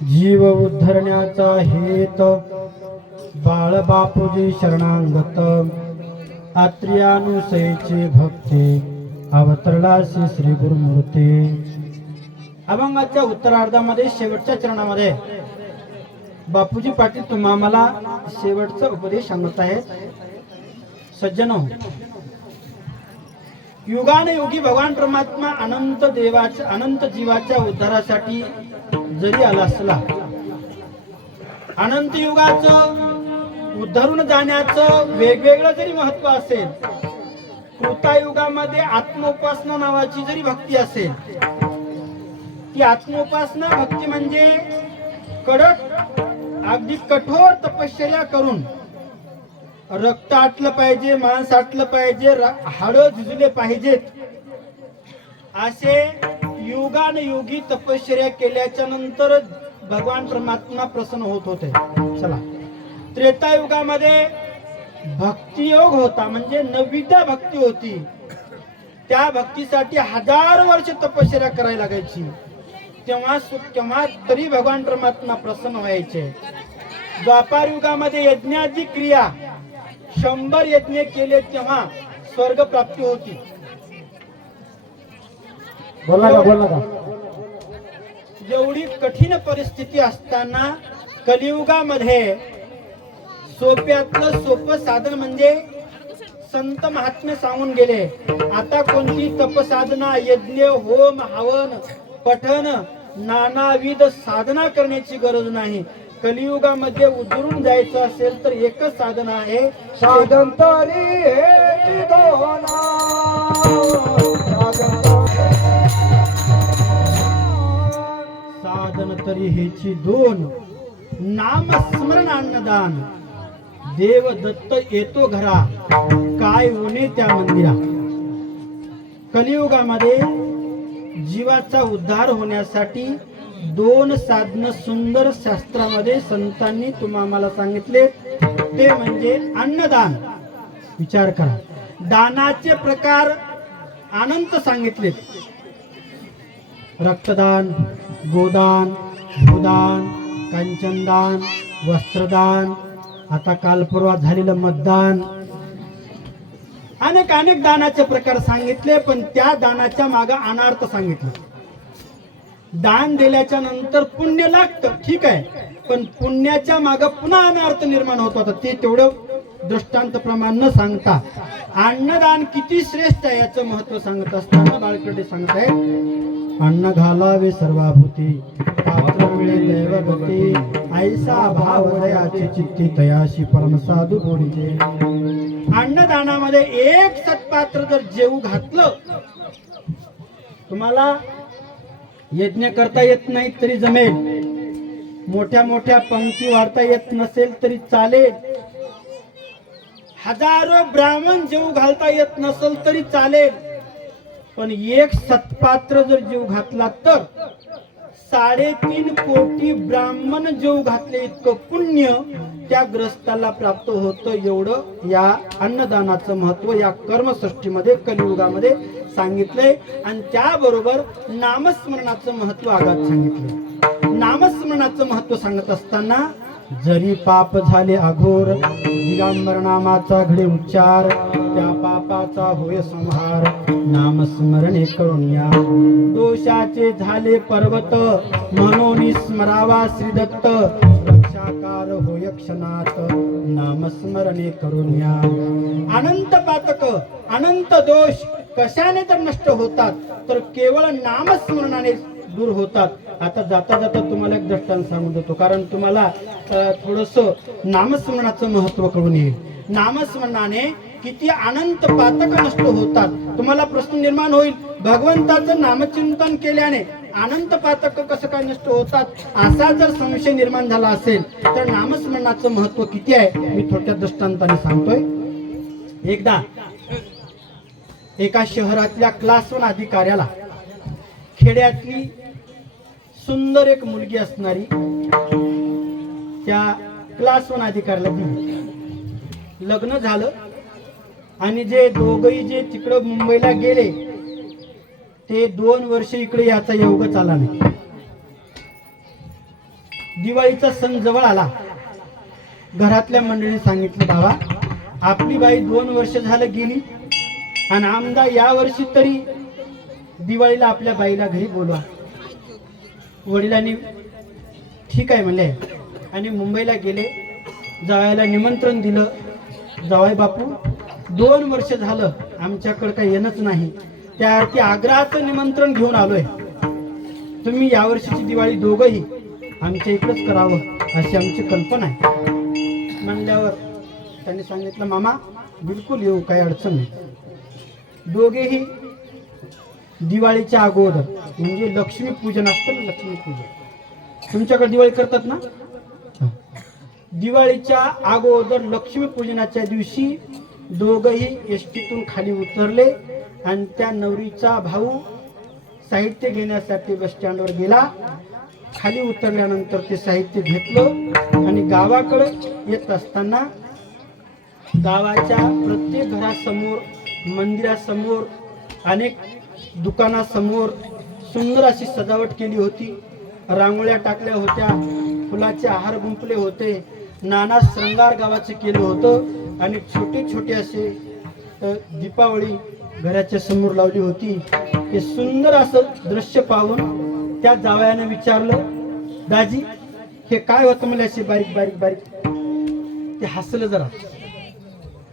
जीव उद्धरण्याचा हेत बाळ बापूजी शरणांगत आत्र्यानुसयेचे भक्ती अवतरलासी श्री गुरुमूर्ती. अभंगाच्या उत्तरार्धामध्ये शेवटच्या चरणामध्ये बापूजी पाटील तुम्हा मला शेवटचा उपदेश सांगत आहेत. सज्जनो, युगानुयुगी भगवान परमात्मा अनंत जीवाच्या उद्धारासाठी जरी आला असला, अनंत युगाचं उद्धरून जाण्याचं वेगवेगळं जरी महत्व असेल, कृतायुगामध्ये आत्मोपासना नावाची जरी भक्ती असेल, ती आत्मोपासना भक्ती म्हणजे कडक अगदी कठोर तपश्चर्या करून रक्त आटलं पाहिजे, मांस आटलं पाहिजे, हाडं झिजले पाहिजेत, असे युगानुयुगी तपश्चर्या केल्याच्या नंतर भगवान परमात्मा प्रसन्न होत होते. चला, त्रेतायुगामध्ये भक्तियोग होता, म्हणजे नविता भक्ती होती. त्या भक्तीसाठी 1000 वर्ष तपश्चर्या करायला लागायची. तेव्हा तरी भगवान परमात्मा प्रसन्न व्हायचे. द्वापार युगामध्ये यज्ञाची क्रिया 100 यज्ञ केले तेव्हा स्वर्ग प्राप्ती होती. बोला का. एवढी कठीण परिस्थिती असताना कलियुगामध्ये सोप्यातलं सोपं साधन म्हणजे संत महात्मे सांगून गेले. आता कोणती तपसाधना, यज्ञ, होम, हवन, पठण, नानाविध साधना करण्याची गरज नाही. कलियुगामध्ये उतरून जायचं असेल तर एकच साधन आहे, साधन तरी हे दोना. साधन तरी हेची दोन, नाम स्मरण अन्नदान. देव दत्त येतो घरा, काय उणे त्या मंदिरा. कलियुगामध्ये जीवाचा उद्धार होण्यासाठी 2 साधन सुंदर शास्त्रामध्ये संतांनी तुम्हाला सांगितले. ते म्हणजे अन्नदान. विचार करा, दानाचे प्रकार अनंत सांगितले. रक्तदान, गोदान, भूदान, कांचनदान, वस्त्रदान, आता काल परवा झालेलं मतदान, अनेक दानाचे प्रकार सांगितले. पण त्या दानाच्या मागे अनार्थ सांगितले. दान दिल्याच्या नंतर पुण्य लागतं, ठीक आहे, पण पुण्याच्या मागे पुन्हा अनार्थ निर्माण होत होता. ते तेवढं दृष्टांत प्रमाण न सांगता अन्नदान किती श्रेष्ठ आहे याचं महत्व सांगत असताना बाळकडे सांगत आहे, अन्न घालावे सर्वाभूती, पात्र मिळे दैवगती, ऐसा भाव दयाची चित्ती तयाशी परमसाधू बोलीचे. अन्नदानामध्ये एक सत्पात्र जर जेवू घातलं, तुम्हाला यज्ञ करता येत नाही तरी जमेल, मोठ्या मोठ्या पंक्ती वाढता येत नसेल तरी चालेल, हजारो ब्राह्मण जेवू घालता येत नसेल तरी चालेल, पण एक सत्पात्र जर जीव घातला तर 3.5 कोटी ब्राह्मण जेवू घातले इतकं पुण्य त्या ग्रस्ताला प्राप्त होतं. एवढं या अन्नदानाचं महत्व या कर्मसृष्टीमध्ये कलियुगामध्ये सांगितलंय. आणि त्याबरोबर नामस्मरणाचं महत्व आगात सांगितलंय. नामस्मरणाचं महत्व सांगत असताना, जरी पाप झाले अघोर, दिगंबर नामाचा घडे उच्चार, त्या पापाचा होय संहार, नामस्मरणे करून या. दोषाचे झाले पर्वत, म्हणून स्मरावा श्री दत्त, रक्षाकार होय क्षणात, नामस्मरणे करून या. अनंत पातक, अनंत दोष कशाने तर नष्ट होतात, तर केवळ नामस्मरणाने दूर होतात. आता जाता जाता तुम्हाला एक दृष्टांत सांगून देतो, कारण तुम्हाला थोडस नामस्मरणाचं महत्व कळून येईल. नामस्मरणाने किती अनंत पातक नष्ट होतात. तुम्हाला प्रश्न निर्माण होईल, भगवंताचं नामचिंतन केल्याने अनंत पातक कसं काय नष्ट होतात, असा जर संशय निर्माण झाला असेल तर नामस्मरणाचं महत्व किती आहे मी थोड्या दृष्टांताने सांगतोय. एकदा एका शहरातल्या क्लास 1 अधिकाऱ्याला खेड्यातली सुंदर एक मुलगी असणारी त्या क्लास 1 अधिकाऱ्याला दिली. लग्न झालं आणि जे दोघही जे तिकडं मुंबईला गेले ते 2 वर्ष इकडे याचा योगच आला नाही. दिवाळीचा सण जवळ आला. घरातल्या मंडळीने सांगितलं, बाबा आपली बाई 2 वर्ष झालं गेली आणि आमदा या वर्षी तरी दिवाळीला आपल्या बाईला घरी बोलवा. वडिलांनी ठीक आहे म्हणले आणि मुंबईला गेले. जावायला निमंत्रण दिलं. जावाई बापू 2 वर्ष झालं आमच्याकडे काही येणंच नाही, त्यावरती आग्रहाचं निमंत्रण घेऊन आलोय. तुम्ही यावर्षीची दिवाळी दोघंही आमच्या इकडेच करावं अशी आमची कल्पना आहे. म्हणल्यावर त्यांनी सांगितलं, मामा बिलकुल येऊ, काही अडचण नाही. दोघेही दिवाळीच्या अगोदर म्हणजे लक्ष्मीपूजन असतं ना, लक्ष्मीपूजन तुमच्याकडे दिवाळी करतात ना, दिवाळीच्या अगोदर लक्ष्मीपूजनाच्या दिवशी दोघंही एसटीतून खाली उतरले आणि त्या नवरीचा भाऊ साहित्य घेण्यासाठी बस स्टँडवर गेला. खाली उतरल्यानंतर ते साहित्य घेतलं आणि गावाकडे येत असताना गावाच्या प्रत्येक घरासमोर, मंदिरासमोर, अनेक दुकानासमोर सुंदर अशी सजावट केली होती. रांगोळ्या टाकल्या होत्या, फुलाचे हार गुंफले होते, नाना श्रंगार गावाचे केलं होतं आणि छोटे छोटे असे दीपावली घराच्या समोर लावली होती. हे सुंदर असं दृश्य पाहून त्या जावयाने विचारलं, दाजी हे काय होतं मला असे बारीक बारीक बारीक. ते हसलं जरा.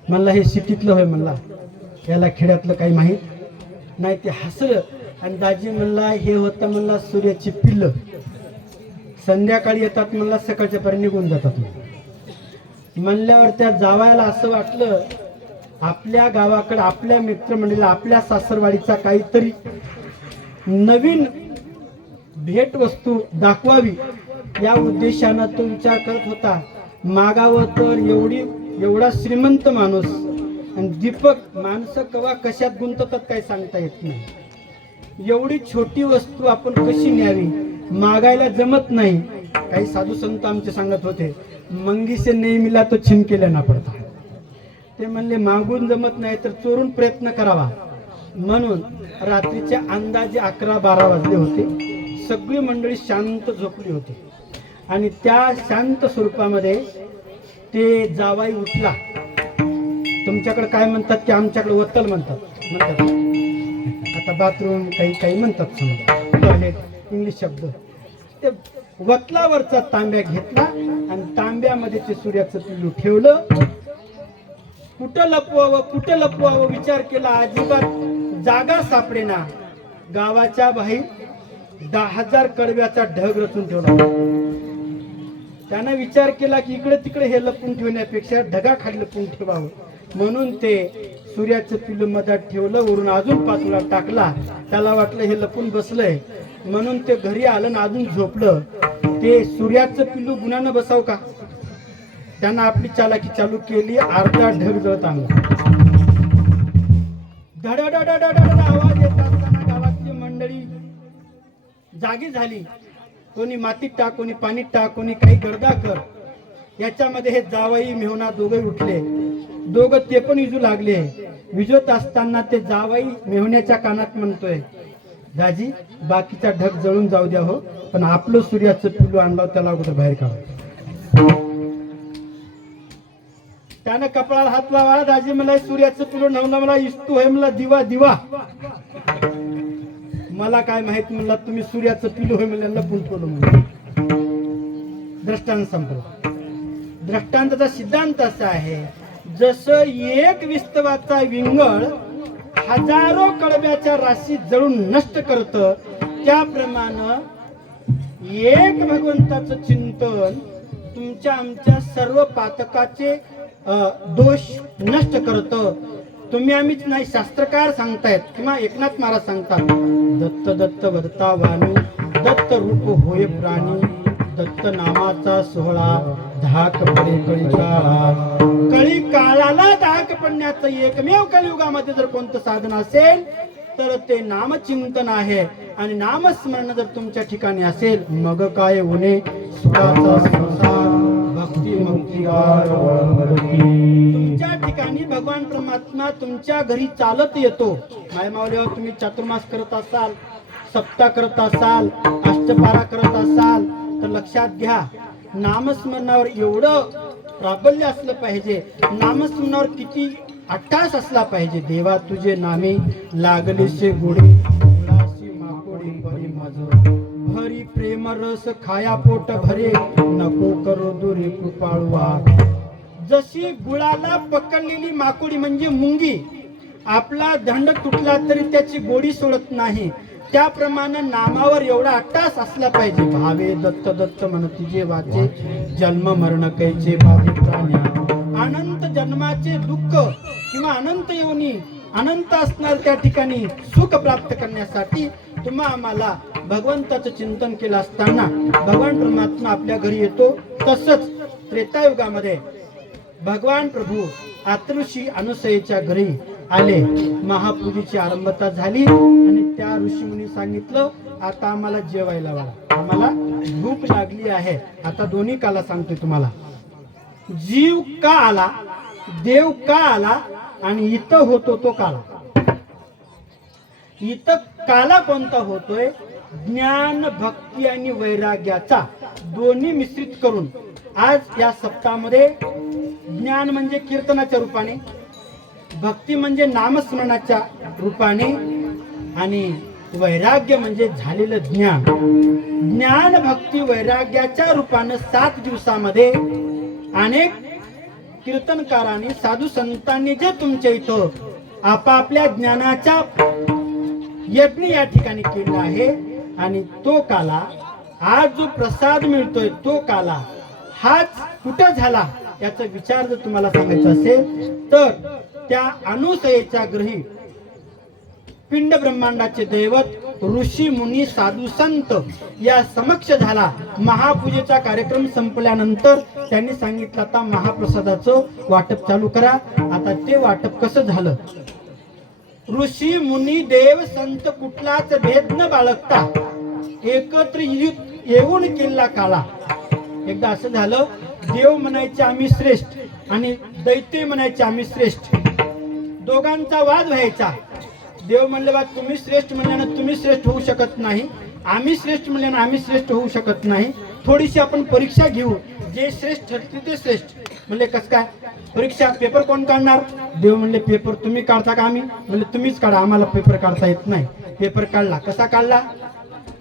म्हणला हे सिटीतलं होय, म्हणला याला खेड्यातलं काही माहीत नाही. ते हसलं आणि दाजी म्हणला हे होतं म्हणला सूर्याची पिल्लं, संध्याकाळी येतात म्हणला, सकाळच्या पर्यंत निघून जातात. म्हणल्यावर त्या जावयाला असं वाटलं आपल्या गावाकडे, आपल्या मित्रमंडळीला, आपल्या सासरवाडीचा काहीतरी नवीन भेटवस्तू दाखवावी या उद्देशानं तो विचार करत होता. मागावं तर एवढा श्रीमंत माणूस आणि दीपक, माणसं कवा कशात गुंततात काही सांगता येत नाही. एवढी छोटी वस्तू आपण कशी न्यावी, मागायला जमत नाही. काही साधू संत आमचे सांगत होते, मंगी से नाही मिला तो छिनके लेना पडता. ते म्हणले मागून जमत नाही तर चोरून प्रयत्न करावा. म्हणून रात्रीच्या अंदाजे 11-12 वाजले होते. सगळी मंडळी शांत झोपली होती आणि त्या शांत स्वरूपामध्ये ते जावाई उठला. तुमच्याकडे काय म्हणतात की आमच्याकडे वत्तल म्हणतात. आता बाथरूम काही म्हणतात, समजा टॉयलेट, इंग्लिश शब्द. ते वतलावरचा तांब्या घेतला आणि तांब्यामध्ये ते सूर्याचं पिल्लू ठेवलं. कुठं लपवावं विचार केला, अजिबात जागा सापडेना. गावाच्या बाहेर 10,000 कडव्याचा ढग रचून ठेवला. त्यानं विचार केला की इकडे तिकडे हे लपून ठेवण्यापेक्षा ढगाखाली लपून ठेवावं. म्हणून ते सूर्याचं पिल्लू मधात ठेवलं, वरून अजून पाचोळा टाकला. त्याला वाटलं हे लपून बसलंय म्हणून ते घरी आलं आणि अजून झोपलं. ते सूर्याचं पिल्लू गुणानं बसाव का, त्यानं आपली चालाकी चालू केली. अर्धा ढग जळत आणला. धडाधडाधडाधड आवाज येत असताना गावातली मंडळी जागी झाली. कोणी मातीत टाक, कोणी पाणीत टाक, कोणी काही गर्दा कर. याच्यामध्ये हे जावई मेहुणा दोघे उठले. दोघं ते पण विजू लागले. विजवत असताना ते जावई मेहुण्याच्या कानात म्हणतोय, दाजी बाकीचा ढग जळून जाऊ द्या हो, पण आपलं सूर्याचं पिल्लू आणलं त्याला अगोदर बाहेर काढा. त्यानं कपाळाला हात लावा, दाजी मला सूर्याचं पिल्लू नवला, मला इस्तू आहे, मला दिवा दिवा. मला काय माहित म्हणला, तुम्ही सूर्याचं पिल्लू होय म्हणलं लपून ठेवलं म्हणून. दृष्टांत संपला. दृष्टांताचा सिद्धांत असा आहे, जसं एक विस्तवाचा विंगळ हजारो कडब्याच्या राशी जळून नष्ट करतं, त्याप्रमाणे एक भगवंताचं चिंतन तुमच्या आमच्या सर्व पातकाचे दोष नष्ट करतं. तुम्ही आम्हीच नाही, शास्त्रकार सांगतायत किंवा एकनाथ महाराज सांगतात, दत्त दत्त वदता वाणी, दत्त रूप होय प्राणी, दत्त नामाचा सोहळा धाक पडे कळी काळा. कळी काळाला धाक पडण्याचं एकमेव कलियुगामध्ये जर कोणतं साधन असेल तर ते नामचिंतन आहे. आणि नामस्मरण जर तुमच्या ठिकाणी असेल, मग काय उणे सुखाचा संसार भक्ती मुक्ती तुमच्या ठिकाणी भगवान परमात्मा तुमच्या घरी चालत येतो. माय मावल्यावर तुम्ही चातुर्मास करत असाल, सप्ताह करत असाल, अष्टपारा करत असाल तर लक्षात घ्या, नामस्मरणावर एवढं प्राबल्य असलं पाहिजे, नामस्मरणावर किती अट्टास असला पाहिजे. देवा तुझे नामे लागलेसे गोडे, मुळाशी माकोडी परी माझ भरी प्रेम रस खाया पोट भरे, नको करो दुरी कृपाळवा. जशी गुळाला पकडलेली माकोडी म्हणजे मुंगी, आपला दंड तुटला तरी त्याची गोडी सोडत नाही, त्याप्रमाणे नामावर एवढा अट्टास असला पाहिजे. भावे दत्त दत्त म्हणती जे वाचे, जन्म मरण कैचे बाधी प्राण्या. अनंत जन्माचे दुःख किंवा अनंत योनी अनंत असणार त्या ठिकाणी सुख प्राप्त करण्यासाठी तुम्हा आम्हाला भगवंताचं चिंतन केलं असताना भगवान परमात्मा आपल्या घरी येतो. तसंच त्रेतायुगामध्ये भगवान प्रभू आतऋषी अनुसयेच्या घरी आले. महापूजेची आरंभता झाली आणि त्या ऋषीमुनी सांगितलं, आता आम्हाला जेवायला वाढा, आम्हाला भूक लागली आहे. आता दोन्ही काला सांगतोय तुम्हाला. जीव का आला, देव का आला आणि इथं होतो तो काला. इथं काला कोणता होतोय? ज्ञान भक्ती आणि वैराग्याचा दोन्ही मिश्रित करून आज या सप्ताहामध्ये ज्ञान म्हणजे कीर्तनाच्या रूपाने, भक्ती म्हणजे नामस्मरणाच्या रूपाने आणि वैराग्य म्हणजे झालेलं ज्ञान. ज्ञान भक्ती वैराग्याच्या रूपानं 7 दिवसामध्ये अनेक कीर्तनकारांनी साधू संतांनी जे तुमच्या इथं आपापल्या ज्ञानाच्या यज्ञ या ठिकाणी केला आहे आणि तो काला आज जो प्रसाद मिळतोय तो काला हाच कुठं झाला याचा विचार जर तुम्हाला सांगायचा असेल तर त्या अनुसयेच्या ग्रही पिंड ब्रह्मांडाचे दैवत ऋषी मुनी साधू संत या समक्ष झाला. महापूजेचा कार्यक्रम संपल्यानंतर त्यांनी सांगितलं आता महाप्रसादाचं वाटप चालू करा. आता ते वाटप कसं झालं? ऋषी मुनी देव संत कुठलाच भेद न बाळगता एकत्र येऊन केला काला. एकदा असं झालं, देव म्हणायचे आम्ही श्रेष्ठ आणि दैत्य म्हणायचे आम्ही श्रेष्ठ, दोघांचा वाद व्हायचा. देव म्हणले बा तुम्ही श्रेष्ठ म्हणल्यानं तुम्ही श्रेष्ठ होऊ शकत नाही, आम्ही श्रेष्ठ म्हणल्यानं आम्ही श्रेष्ठ होऊ शकत नाही, थोडीशी आपण परीक्षा घेऊ, जे श्रेष्ठ ठरते ते श्रेष्ठ. म्हणले कस काय परीक्षा, पेपर कोण काढणार? देव म्हणले पेपर तुम्ही काढता का? आम्ही म्हणले तुम्हीच काढा, आम्हाला पेपर काढता येत नाही. पेपर काढला. कसा काढला?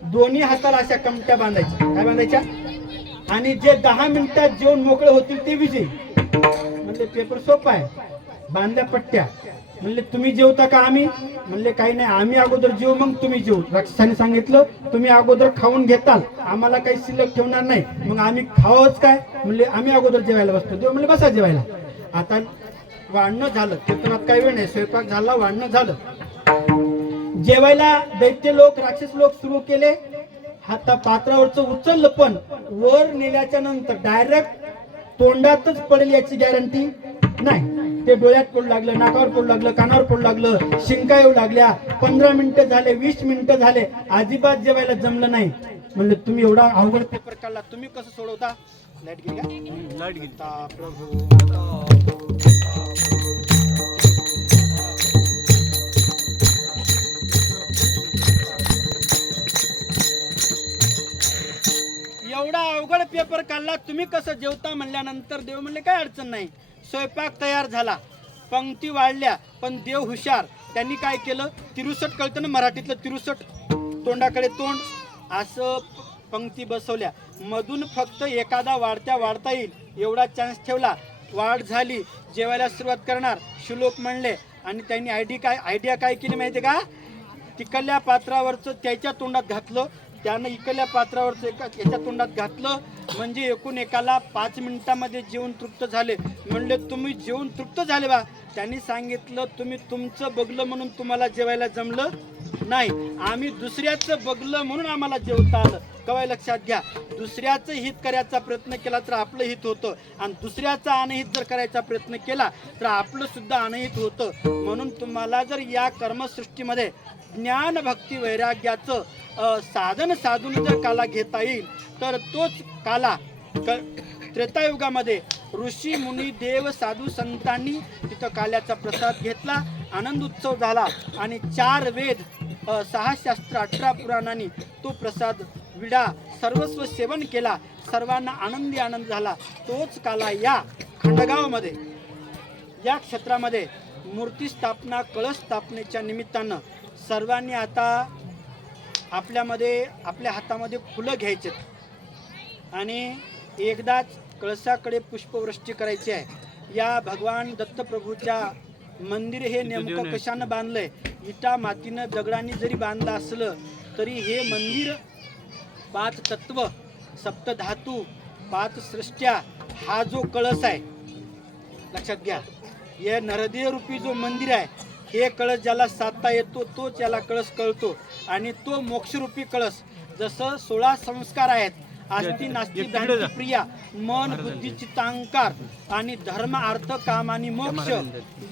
दोन्ही हाताला अशा कमट्या बांधायच्या. काय बांधायच्या? आणि जे 10 मिनिटात जेवण मोकळे होतील ते विजयी. म्हणले पेपर सोपा आहे, बांधल्या पट्ट्या. म्हणले तुम्ही जेवता का? आम्ही म्हणले काही नाही, आम्ही अगोदर जेवू मग तुम्ही जेवू. राक्षसाने सांगितलं तुम्ही अगोदर खाऊन घेताल, आम्हाला काही शिल्लक ठेवणार नाही, मग आम्ही खावंच काय? म्हणले आम्ही अगोदर जेवायला बसतो. देव म्हणले बसा जेवायला. आता वाढणं झालं, कीर्तनात काही वेळ नाही, स्वयंपाक झाला, वाढणं झालं. जेवायला दैत्य लोक राक्षस लोक सुरू केले. हाता पात्रावरचं उचललं पण वर नेल्याच्या नंतर डायरेक्ट तोंडातच पडेल याची गॅरंटी नाही. ते डोळ्यात पडू लागलं, नाकावर पडू लागलं, कानावर पडू लागलं, शिंका येऊ लागल्या. 15 मिनिटं झाले, 20 मिनिटं झाले, अजिबात जेवायला जमलं नाही. म्हणले तुम्ही एवढा अवघड पेपर काढला, तुम्ही कसं सोडवता? लाईट गेली का? लाईट गेली. एवढा अवघड पेपर काढला, तुम्ही कसं जेवता? म्हणल्यानंतर देव म्हणले काय अडचण नाही. स्वयंपाक तयार झाला, पंक्ती वाढल्या, पण देव हुशार. त्यांनी काय केलं? तिरुसट कळतं ना मराठीतलं, तिरुसट, तोंडाकडे तोंड असं पंक्ती बसवल्या. मधून फक्त एखादा वाढता येईल एवढा चान्स ठेवला. वाढ झाली, जेवायला सुरुवात करणार, श्लोक म्हणले आणि त्यांनी आयडिया काय केली माहिती का? तिकडल्या पात्रावरचं त्याच्या तोंडात घातलं, त्यानं इकडल्या पात्रावरचं याच्या तोंडात घातलं. म्हणजे एकूण एकाला 5 मिनिटामध्ये जेवण तृप्त झाले. म्हणले तुम्ही जेवण तृप्त झाले बा? त्यांनी सांगितलं तुम्ही तुमचं बघलं म्हणून तुम्हाला जेवायला जमलं नाही, आम्ही दुसऱ्याचं बघलं म्हणून आम्हाला जेवता आलं. कवाय लक्षात घ्या, दुसऱ्याचं हित करायचा प्रयत्न केला तर आपलं हित होतं आणि दुसऱ्याचा अनहित जर करायचा प्रयत्न केला तर आपलं सुद्धा अनहित होतं. म्हणून तुम्हाला जर या कर्मसृष्टीमध्ये ज्ञान भक्ती वैराग्याचं साधन साधून जर काला घेता येईल तर तोच काला त्रेतायुगामध्ये ऋषी मुनी देव साधू संतांनी तिथं काल्याचा प्रसाद घेतला, आनंद उत्सव झाला आणि 4 वेद 6 शास्त्र 18 पुराणांनी तो प्रसाद विडा सर्वस्व सेवन केला. सर्वांना आनंदी आनंद झाला. तोच काला या खंडगावमध्ये या क्षेत्रामध्ये मूर्ती स्थापना कळस स्थापनेच्या निमित्तानं सर्वांनी आता आपल्या हातामध्ये फुलं घ्यायचे आणि एकदाच कळसाकडे पुष्पवृष्टी करायची आहे। या भगवान दत्तप्रभूच्या मंदिर हे नेमकं कशानं बांधलंय, इटा मातीनं दगडांनी जरी बांधलं असलं तरी हे मंदिर 5 तत्व 7 धातू 5 सृष्ट्या हा जो कळस आहे लक्षात घ्या। हे नरदेव रूपी जो मंदिर आहे हे कळस ज्याला साधता येतो तोच याला कळस कळतो आणि तो मोक्षरूपी कळस। जसं 16 संस्कार आहेत आस्ती नास्ती भ्रांती प्रिया मन बुद्धी चित्तांकार आणि धर्म अर्थ काम आणि मोक्ष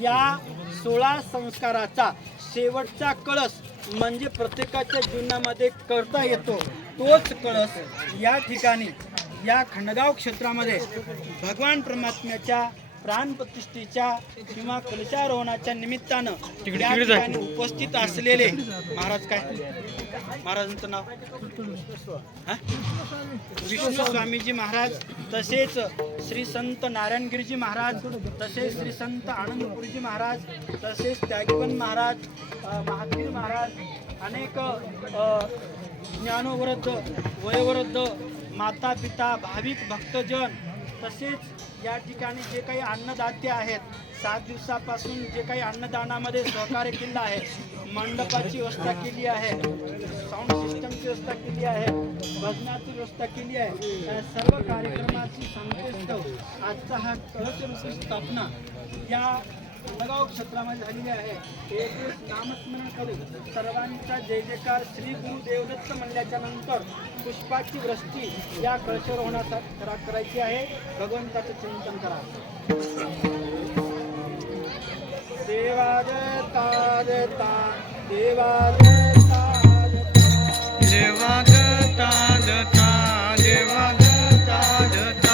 या 16 संस्काराचा शेवटचा कळस म्हणजे प्रत्येकाच्या जीवनामध्ये करता येतो तोच कळस या ठिकाणी या खंडगाव क्षेत्रामध्ये भगवान परमात्म्याच्या प्राणप्रतिष्ठेच्या किंवा कलशारोहणाच्या निमित्तानं या ठिकाणी उपस्थित असलेले महाराज महाराजांचं नाव विष्णू स्वामीजी महाराज, तसेच श्री संत नारायणगिरीजी महाराज, तसेच श्री संत आनंदपुरीजी महाराज, तसेच त्यागीवन महाराज, महावीर महाराज, अनेक ज्ञानवृद्ध वयोवृद्ध माता पिता भाविक भक्तजन, तसेच या ठिकाणी जे काही अन्नदाते आहेत 7 दिवसापासून जे काही अन्नदानामध्ये सहकार्य केलं आहे, मंडपाची व्यवस्था केली आहे, साऊंड सिस्टमची व्यवस्था केली आहे, भजनाची व्यवस्था केली आहे, या सर्व कार्यक्रमाची संकेतस्थळ आजचा हा कळस स्थापना या खंडगाव क्षेत्रामध्ये झालेली आहे। एक नामस्मरण करू सर्वांचा जय जयकार श्री गुरु देवदत्त म्हणल्याच्या नंतर पुष्पाची वृष्टी या कळशारोहणासाठी करायची आहे। भगवंताचं चिंतन करा। देवा देता देता देवा देता देवा देता देता देवा देता देता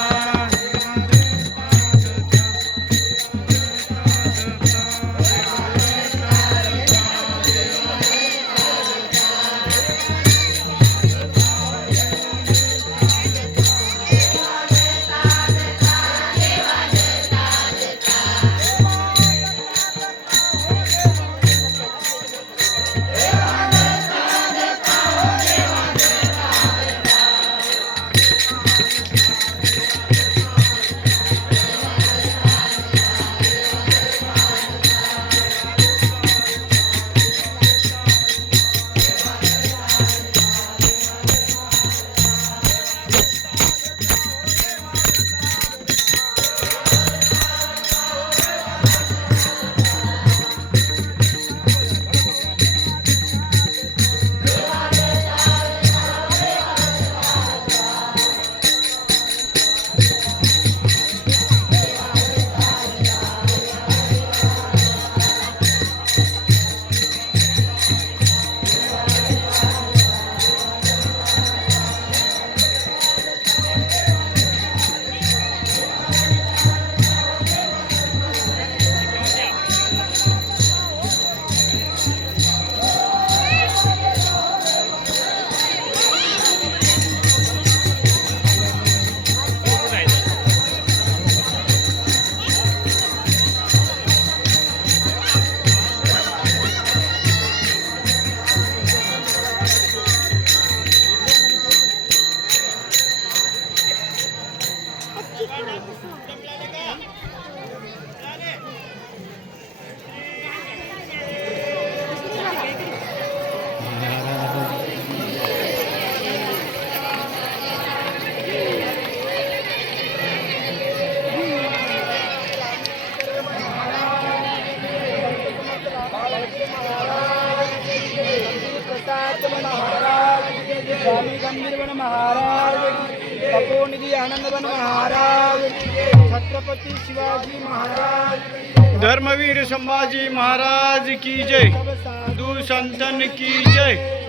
स्वामी गंभीरवन महाराज, तपोनिधि आनंदवन महाराज, छत्रपति शिवाजी महाराज, धर्मवीर संभाजी महाराज की जय, साधु संतन की जय।